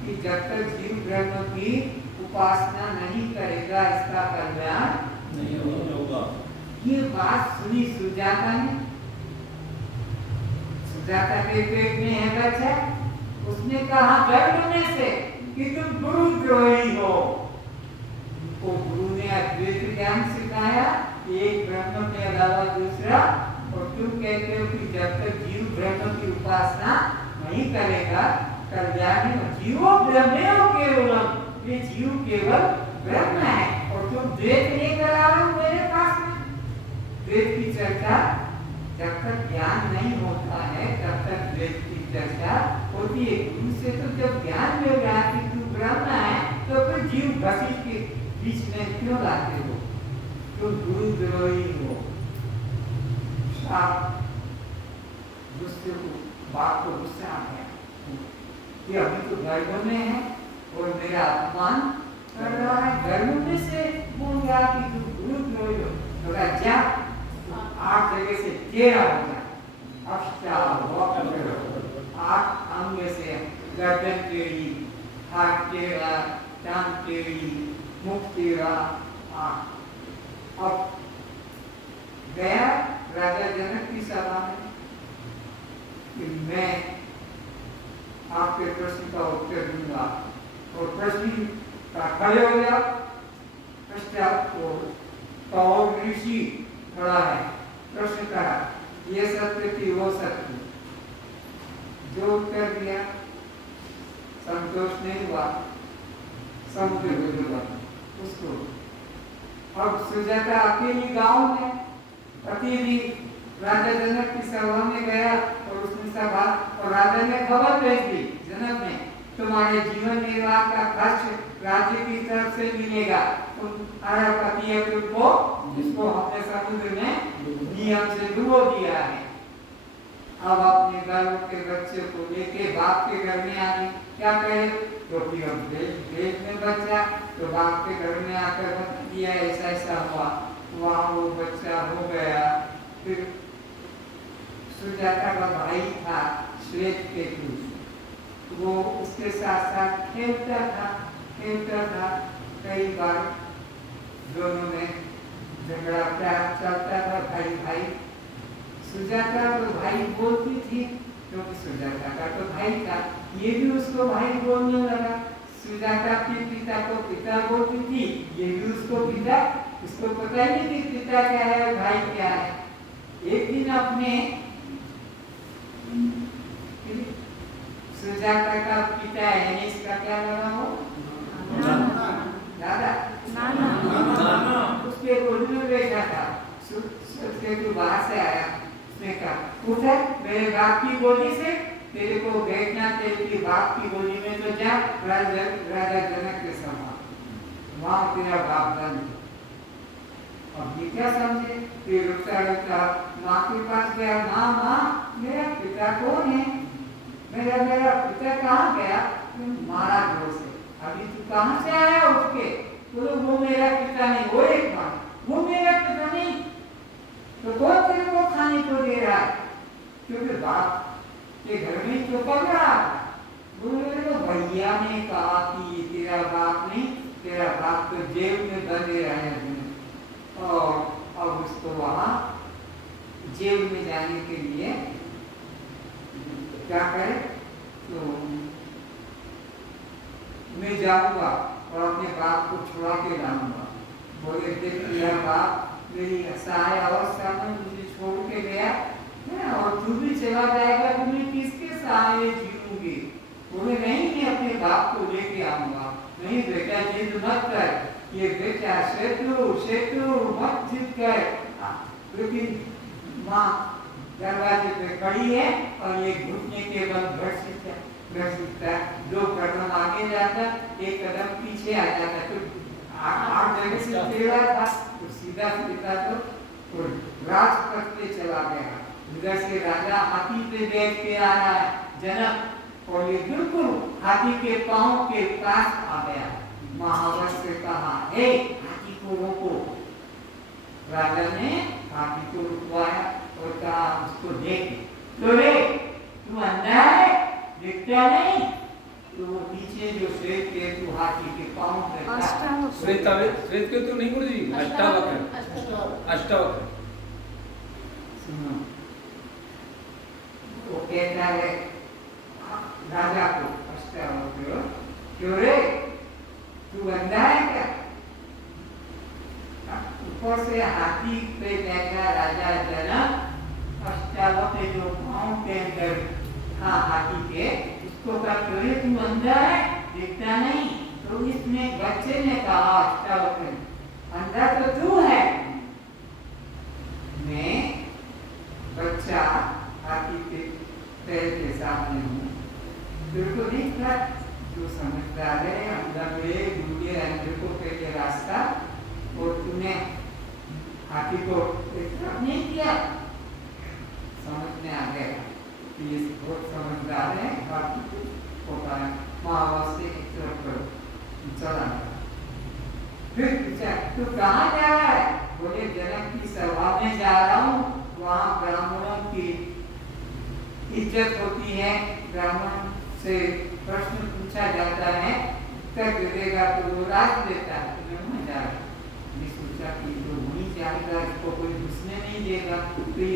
कि जब तक जीव ब्रह्म की उपासना नहीं करेगा इसका कल्याण नहीं होगा। ये बात सुनी सुजाता ने। सुजाता के पेट में है बच्चा, उसने कहा गर्भ में से कि तुम गुरुद्रोही हो। तो गुरु ने अद्वैत ज्ञान सिखाया, एक ब्रह्म के अलावा दूसरा, और तुम कहते हो कि जब तक जीव ब्रह्म की उपासना नहीं करेगा कल्याण नहीं। जीवो ब्रह्मेव केवलम, ये जीव केवल ब्रह्म है, और तुम द्वैत लेकर आ रहे हो मेरे पास में। द्वैत की चर्चा जब तक ज्ञान नहीं होता है तब तक द्वैत की चर्चा होती है। गुरु से तो जब ज्ञान मिल रहा है कि तू ब्रह्म है, तो फिर जीव घसीट के बीच में क्यों लाते हो? तुम गुरुद्रोही हो। आप गुस्से को, बाप को गुस्सा आ गया कि अभी तो गर्भ में है और मेरा अपमान कर रहा है, गर्भ में से बोल रहा कि तुम गुरुद्रोही हो। तो क्या 8 जगह से 13 हो गया, अष्टावक्र 8 अंग से गर्दन टेढ़ी, हाथ टेढ़ा, टांग टेढ़ी, मुख टेढ़ा। अब गया राजा जनक की सभा में कि मैं आपके प्रश्न का उत्तर दूंगा, और प्रश्न का खड़े हो गया। पश्चात को तो और ऋषि खड़ा है, प्रश्न करा ये सत्य थी वो सत्य, जो उत्तर दिया संतोष नहीं हुआ, समुद्र को डूबा उसको। अब सुजाता अकेली गांव में अकेली राजा जनक की सभा में गया और उसने सभा और राजा ने खबर भेज दी जनक ने, तुम्हारे जीवन निर्वाह का खर्च राज्य की तरफ से मिलेगा, तुम्हारा पति है को जिसको हमने समुद्र में नियम से डुबो दिया है। अब अपने घर के बच्चे को लेके बाप के घर में आने क्या कहे, तो फिर हम देश में बच्चा तो बाप के घर में आकर बता दिया ऐसा ऐसा हुआ, वहाँ वो बच्चा हो गया। फिर सुजाता का भाई था श्वेतकेतु, वो उसके साथ साथ खेलता था। कई बार दोनों में झगड़ा प्यार चलता था भाई भाई। सुजाता तो भाई बोलती थी क्योंकि सुजाता का तो भाई था, ये भी उसको भाई बोलने लगा। सुजाता के पिता को पिता बोलती थी, ये भी उसको पिता, उसको पता ही नहीं कि पिता क्या है भाई क्या है। एक दिन अपने सुजाता का पिता है, इसका क्या नाम हो, दादा नाना, उसके गोद में बैठा था। उसके तो बाहर से आया, उसने कहा उठा मेरे बाप की गोदी से, तेरे को बैठना तेरे बाप की गोदी में तो जा, राजा जनक के समान वहां तेरा बाप बन। अब ये क्या समझे, फिर रुकता माँ के पास गया, माँ मेरा पिता कौन है, मेरा पिता कहाँ गया, मारा जोर से, अभी तू कहाँ से आया उठ के, बोलो वो मेरा पिता नहीं, वो एक बार वो मेरा पिता नहीं, तो कौन तेरे को खाने को दे रहा है, क्योंकि बाप के घर में तो पड़ रहा था। बोले तो भैया ने कहा कि तेरा बाप नहीं, तेरा बाप तो जेल में बंधे रहे हैं, और अब उसको वहां जेल में जाने के लिए क्या करे, तो मैं जाऊंगा और अपने बाप को छुड़ा के लाऊंगा। बोले देख तेरा बाप मेरी असहाय अवस्था में मुझे छोड़ के गया है और तू भी चला जाएगा, तो मैं किसके सहारे जीऊंगी। बोले नहीं, मैं अपने बाप को लेके आऊंगा। नहीं बेटा जिद मत कर, ये बेटा शत्रु मत जिद कर। लेकिन माँ दरवाजे पे खड़ी है और ये घुटने के बल घसीटता, दो कदम आगे जाता, एक कदम पीछे आ जाता, तो आठ जगह से टेढ़ा था तो सीधा तो राजपथ पे चला गया। उधर से राजा हाथी पे बैठ के आ रहा है जनक, और ये बिल्कुल हाथी के पांव के पास आ गया। महावत से कहा हे हाथी को रोको। राजा ने हाथी को रुकवाया और कहा उसको देख, तो रे तू अंधा है, दिखता नहीं, तो वो पीछे जो श्वेत केतु हाथी के पांव पे था, श्वेत केतु नहीं गुरु जी, अष्टावक्र। सुनो, वो कहता है राजा को, अष्टावक्र क्यों रे तू अंधा है क्या। ऊपर से हाथी पे बैठा राजा जनक, अष्टावक्र जो पांव के अंदर था हाथी के, उसको कहा तू अंधा है, दिखता नहीं। तो इसमें बच्चे ने कहा अष्टावक्र, अंधा तो तू है, मैं बच्चा हाथी के पैर के सामने हूँ, तेरे को दिख रहा, तू समझदार है, अंधे गूंगे अंधे को पहले रास्ता, और तूने हाथी को नहीं किया। समझ में आ गया कि ये बहुत समझदार है, हाथी को महावत से एक तरफ करो, चला गया। फिर पूछा तू कहाँ जा रहा है, बोले जनक की सभा में जा रहा हूँ, वहाँ ब्राह्मणों की इज्जत होती है, ब्राह्मण से प्रश्न पूछा जाता है, उत्तर देगा तो वो राज देता है, तो मैं वहाँ जा रहा हूँ। मैं सोचा कि जो वहीं जाएगा इसको कोई घुसने नहीं देगा, तो ये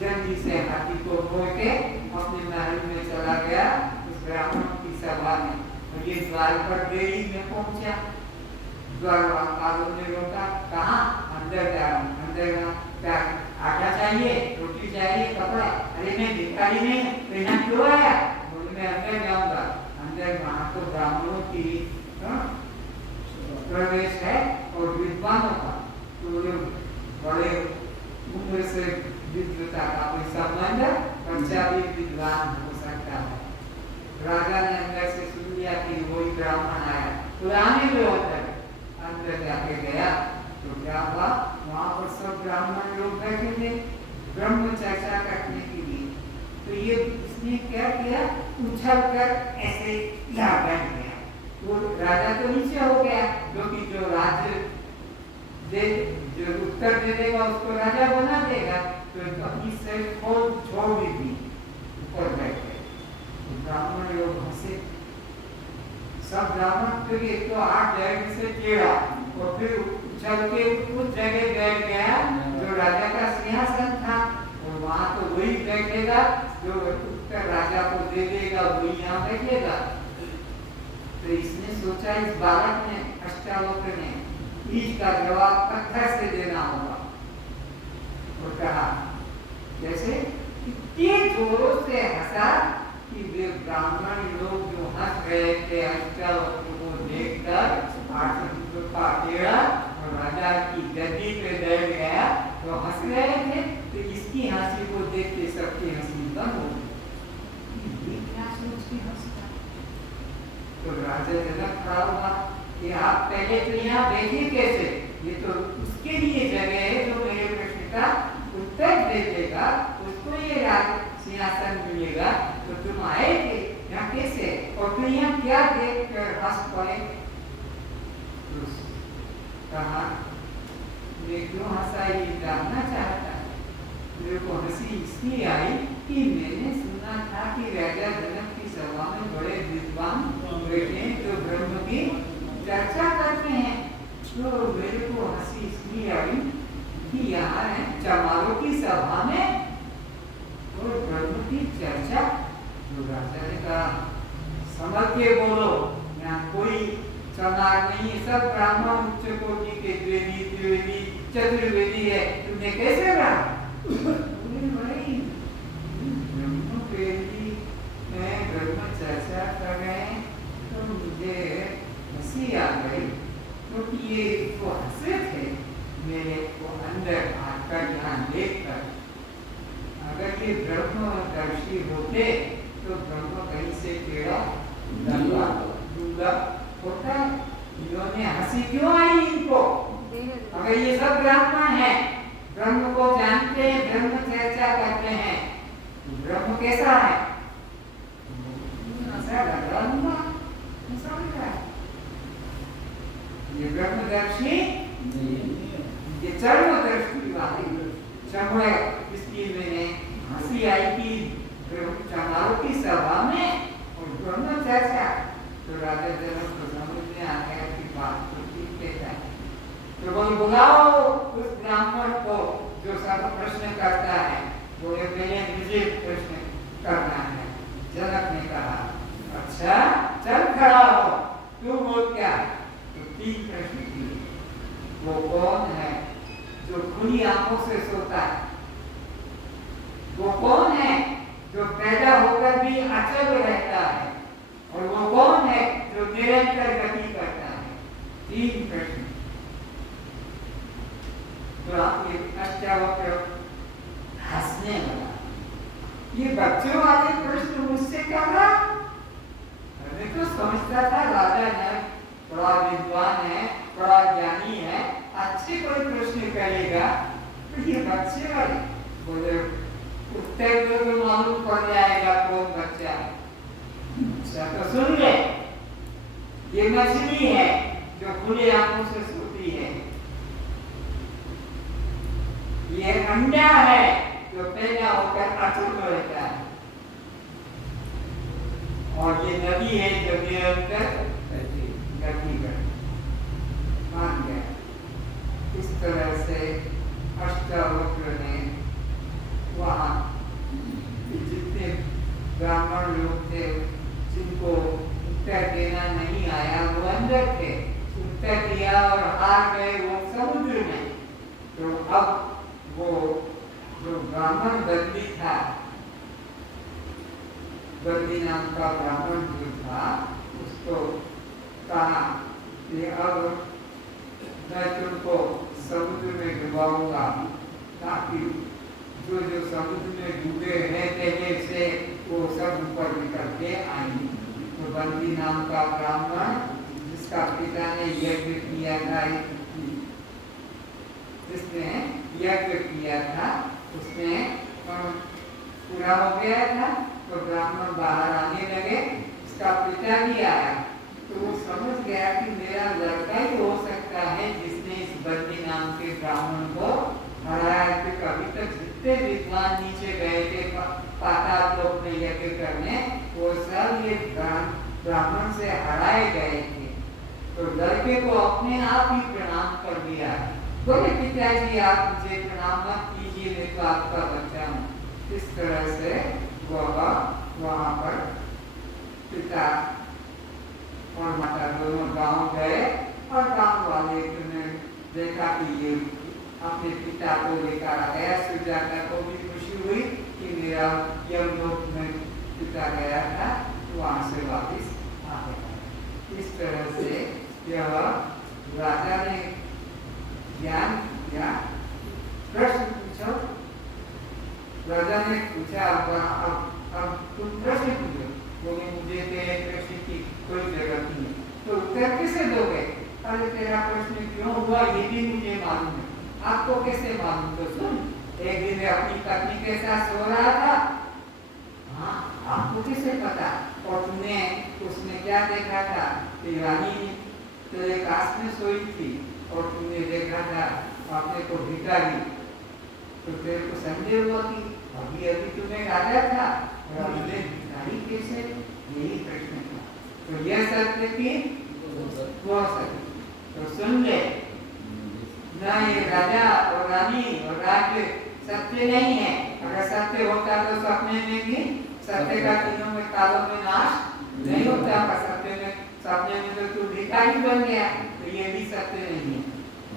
जल्दी से हाथी को मोड़ के अपने महल में चला गया उस ब्राह्मण की सभा में। और ये द्वार पर देरी में पहुंचा, द्वारपालों ने रोका, कहाँ अंदर से विद्वता का कोई संबंध, बच्चा भी विद्वान हो सकता है। राजा ने अंदर से सुन लिया कि वही ब्राह्मण आया, पुराने जो अंदर जाके गया तो क्या हुआ, वहां पर सब ब्राह्मण लोग बैठे थे ब्रह्म चर्चा करने के लिए। तो ये इसने क्या किया, उछल कर ऐसे यहाँ बैठ गया। वो राजा तो नीचे हो गया, क्योंकि जो राज्य जो उत्तर दे देगा उसको राजा बना देगा, तो अपनी सिर खोल छोड़ दी थी, ऊपर बैठ गए। तो ब्राह्मण लोग हंसे, सब ब्राह्मण तो ये तो 8 जगह से टेढ़ा और फिर उछल के उस जगह बैठ गया जो राजा का सिंहासन था, और वहां तो वही बैठेगा जो उत्तर राजा को दे देगा, वही यहाँ बैठेगा। तो इसने सोचा इस बालक ने, अष्टावक्र ने, ईट का जवाब पत्थर से देना होगा, और कहा जैसे इतने जोरों से हंसा कि वे ब्राह्मण लोग जो हंस रहे थे अष्टावक्र को देखकर, आसन का टेढ़ा और राजा की गद्दी पे बैठ गया, तो हंस रहे थे। तो इसकी हंसी को देख के सबकी हंसी बंद हो गई। ये क्या सोच के हंसता? तो राजा जनक खड़ा हुआ कि आप पहले तो यहाँ बैठे कैसे, ये तो उसके लिए जगह है जो मेरे प्रश्न का उत्तर दे देगा, उसको ये सिंहासन मिलेगा, तो तुम आए थे यहाँ कैसे, और फिर यहाँ क्या देख कर हंस पड़े? तो कहा मैं क्यों हंसा ये जानना चाहता है। मेरे को हंसी इसलिए आई कि मैंने सुना था कि राजा जनक की सभा में बड़े विद्वान बैठे हैं जो ब्रह्म की चर्चा करते हैं। तो मेरे को हंसी इसलिए आई कि यहाँ है चमारों की सभा में और ब्रह्म की चर्चा। तो राजा ने कहा समझ के बोलो, यहाँ कोई चमार नहीं है, सब ब्राह्मण उच्च कोटि के द्विवेदी त्रिवेदी चतुर्वेदी है, तुमने कैसे कहा? भाई ब्रह्म वेदी में ब्रह्म चर्चा कर रहे हैं, तो मुझे हंसी आ गई, क्योंकि ये तो हंसे थे मेरे को अंदर आकर यहाँ देखकर। अगर ये ब्रह्मदर्शी होते तो ब्रह्म कहीं से टेढ़ा लंबा डूंगा होता। इन्होंने हंसी क्यों आई इनको? अगर ये सब ब्राह्मण है, ब्रह्म को जानते हैं, ब्रह्म चर्चा करते हैं, ब्रह्म कैसा है? ये ब्रह्मदर्शी, ये चर्मदर्शी वाली चमड़े, इसलिए मैंने हंसी आई कि चमारों की सभा में और ब्रह्म चर्चा। तो राजा जनक को समझ में आ गया कि बात तो ठीक कहता है। तो बोल बुलाओ उस ब्राह्मण को जो सब प्रश्न करता है, बोले मैंने मुझे प्रश्न करना है। जनक ने कहा अच्छा चल खड़ा हो, तू बोल क्या? तो 3 प्रश्न किए। वो कौन है जो खुली आंखों से सोता है? वो कौन है जो पैदा होकर भी अचल रहता है? और वो कौन है जो निरंतर गति करता है? 3 प्रश्न। तो आप ये अष्टावक्र हंसने लगा, ये बच्चों वाले प्रश्न मुझसे कर रहा? मैं तो समझता था राजा ने बड़ा विद्वान है, बड़ा ज्ञानी है, अच्छे कोई प्रश्न करेगा, तो ये बच्चे वाले बोले उत्तर दो तो मालूम पड़ जाएगा कौन बच्चा है। अच्छा तो सुन ले, ये मछली है जो खुले आंखों से सोती है, ये अंडा है जो पैदा होकर अचूक रहता है, और ये नदी है जो निरंतर गति करती। मान गया। इस तरह से अष्टावक्र ने वहाँ जितने ब्राह्मण लोग थे जिनको उत्तर देना नहीं आया वो अंदर थे, उत्तर दिया और हार गए वो समुद्र में। तो अब वो जो ब्राह्मण बदली था, बदली नाम का ब्राह्मण जो था, उसको कहा कि अब मैं तुमको समुद्र में डुबाऊंगा ताकि जो जो समुद्र में डूबे हैं पहले से वो सब ऊपर निकल के आएंगे। तो बंदी नाम का ब्राह्मण जिसका पिता ने यज्ञ किया था, जिसने यज्ञ किया था उसने पूरा हो गया था, तो ब्राह्मण बाहर आने लगे, उसका पिता भी आया, तो वो समझ गया कि मेरा लड़का ही हो सकता है जिसने इस बंदी नाम के ब्राह्मण को हराया। तो कभी तक जितने विद्वान नीचे गए थे पाताल लोक में यज्ञ करने, वो सब ये ब्राह्मण से हराए गए थे। तो लड़के को अपने आप ही प्रणाम कर दिया, बोले पिताजी आप मुझे प्रणाम मत कीजिए, मैं तो आपका बच्चा हूँ। इस तरह से वह वहाँ पर पिता और माता दोनों गांव गए और गांव वाले ने देखा कि ये अपने पिता को लेकर आया। सुजाता को भी खुशी हुई कि मेरा यमलोक में पिता गया था, वहाँ से वापस आ गया। इस तरह से यह राजा ने ज्ञान दिया। प्रश्न पूछो, राजा ने पूछा अब तुम प्रश्न पूछो। बोले मुझे तेरे प्रश्न की कोई जरूरत नहीं, तो उत्तर कैसे दोगे? अरे तेरा प्रश्न क्यों हुआ ये भी मुझे मालूम है। आपको कैसे मालूम? तो सुन, एक दिन अपनी पत्नी के साथ सो रहा था। हाँ, आपको कैसे पता? और तुमने उसने क्या देखा था कि रानी तेरे पास में सोई थी और तुमने देखा था अपने को भिखारी, तो तेरे को संदेह हुआ कि अभी अभी तुम्हें राजा था और अभी भिखारी कैसे? यही प्रश्न था। तो यह सत्य की वो सत्य। तो सुन ले, ना ये राजा और रानी और राज्य सत्य नहीं है। अगर सत्य होता तो सपने में भी सत्य का तीनों में कालों में नाश नहीं होता। सपने में तो तू भिखारी बन गया, तो ये भी सत्य नहीं है।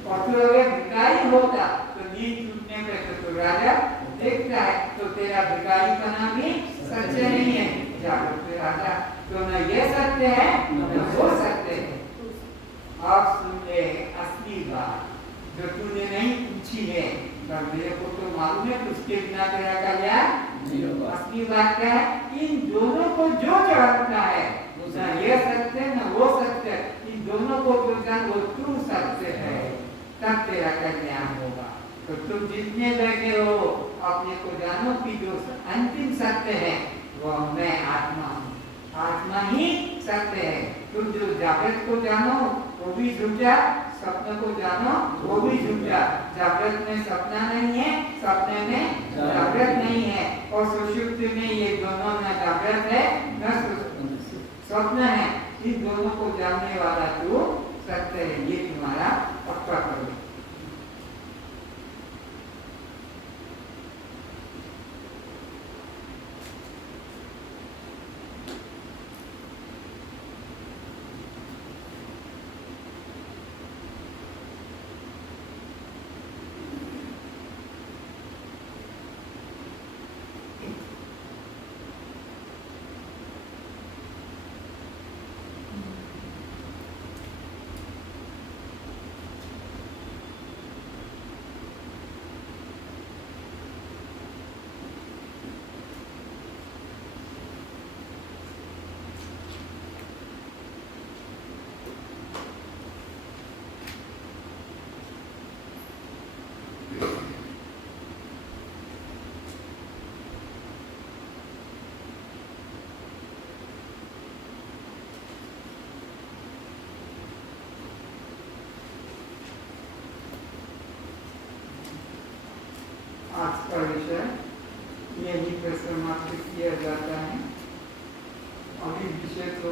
और तू अगर भिखारी होता तो नींद टूटने पे तो राजा देखता है, तो तेरा भिखारी बना भी सत्य नहीं है। जागृत राजा तो न ये सत्य है न वो सत्य है। अब सुन ले असली बात जो तूने नहीं पूछी है, पर मेरे को तो मालूम है कि उसके बिना तेरा कल्याण। असली बात क्या है? इन दोनों को जो जानता है न ये सत्य न वो सत्य, इन दोनों को जो जान वो तू सत्य है, तब तेरा कल्याण होगा। तो तुम जितने बैठे हो अपने को जानो कि जो अंतिम सत्य है वो मैं आत्मा हूँ, आत्मा ही सत्य है। तुम जो जागृत को जानो वो भी झूठा, सपने को जानो वो भी झूठा। जागृत में सपना नहीं है, सपने में जागृत नहीं है, और सुषुप्ति में ये दोनों न जागृत है न स्वप्न है। इन दोनों को जानने वाला जो सत्य है, ये तुम्हारा पक्का करो। आज का विषय यही पर समाप्त किया जाता है। अभी विषय तो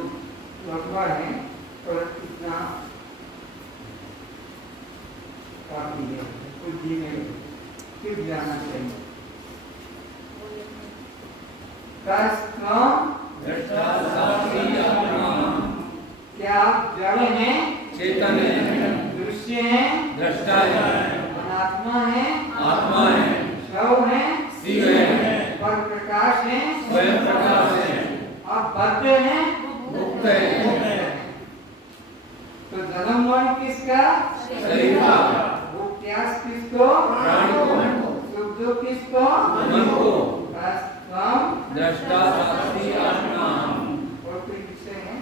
लंबा है पर इतना काफी है, कुछ दिन में फिर जाना चाहिए। क्या आप जड़ हैं? चेतन है, दृश्य हैं, दृष्टा है, अनात्मा है, आत्मा है, शव है, शिव है, पर प्रकाश है, स्वयं प्रकाश है, और बद्ध है, मुक्त है। तो जन्म मरण किसका? शरीर का, वो प्यास किसको? प्राणी को, सुख तो किसको? मन को। त्वम दृष्टा साक्षी आत्मा। और कोई विषय है?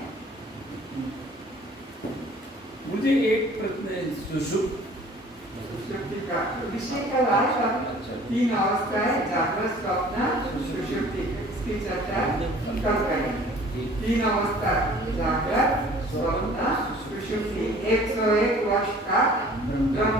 मुझे एक प्रश्न सुषुप्त सुषुप्ति का विषय का लास्ट तीन अवस्थाएं जागृत स्वप्न सुषुप्ति इसकी चर्चा कल करेंगे। तीन अवस्था जागृत स्वप्न सुषुप्ति 101 वर्ष का ब्रह्म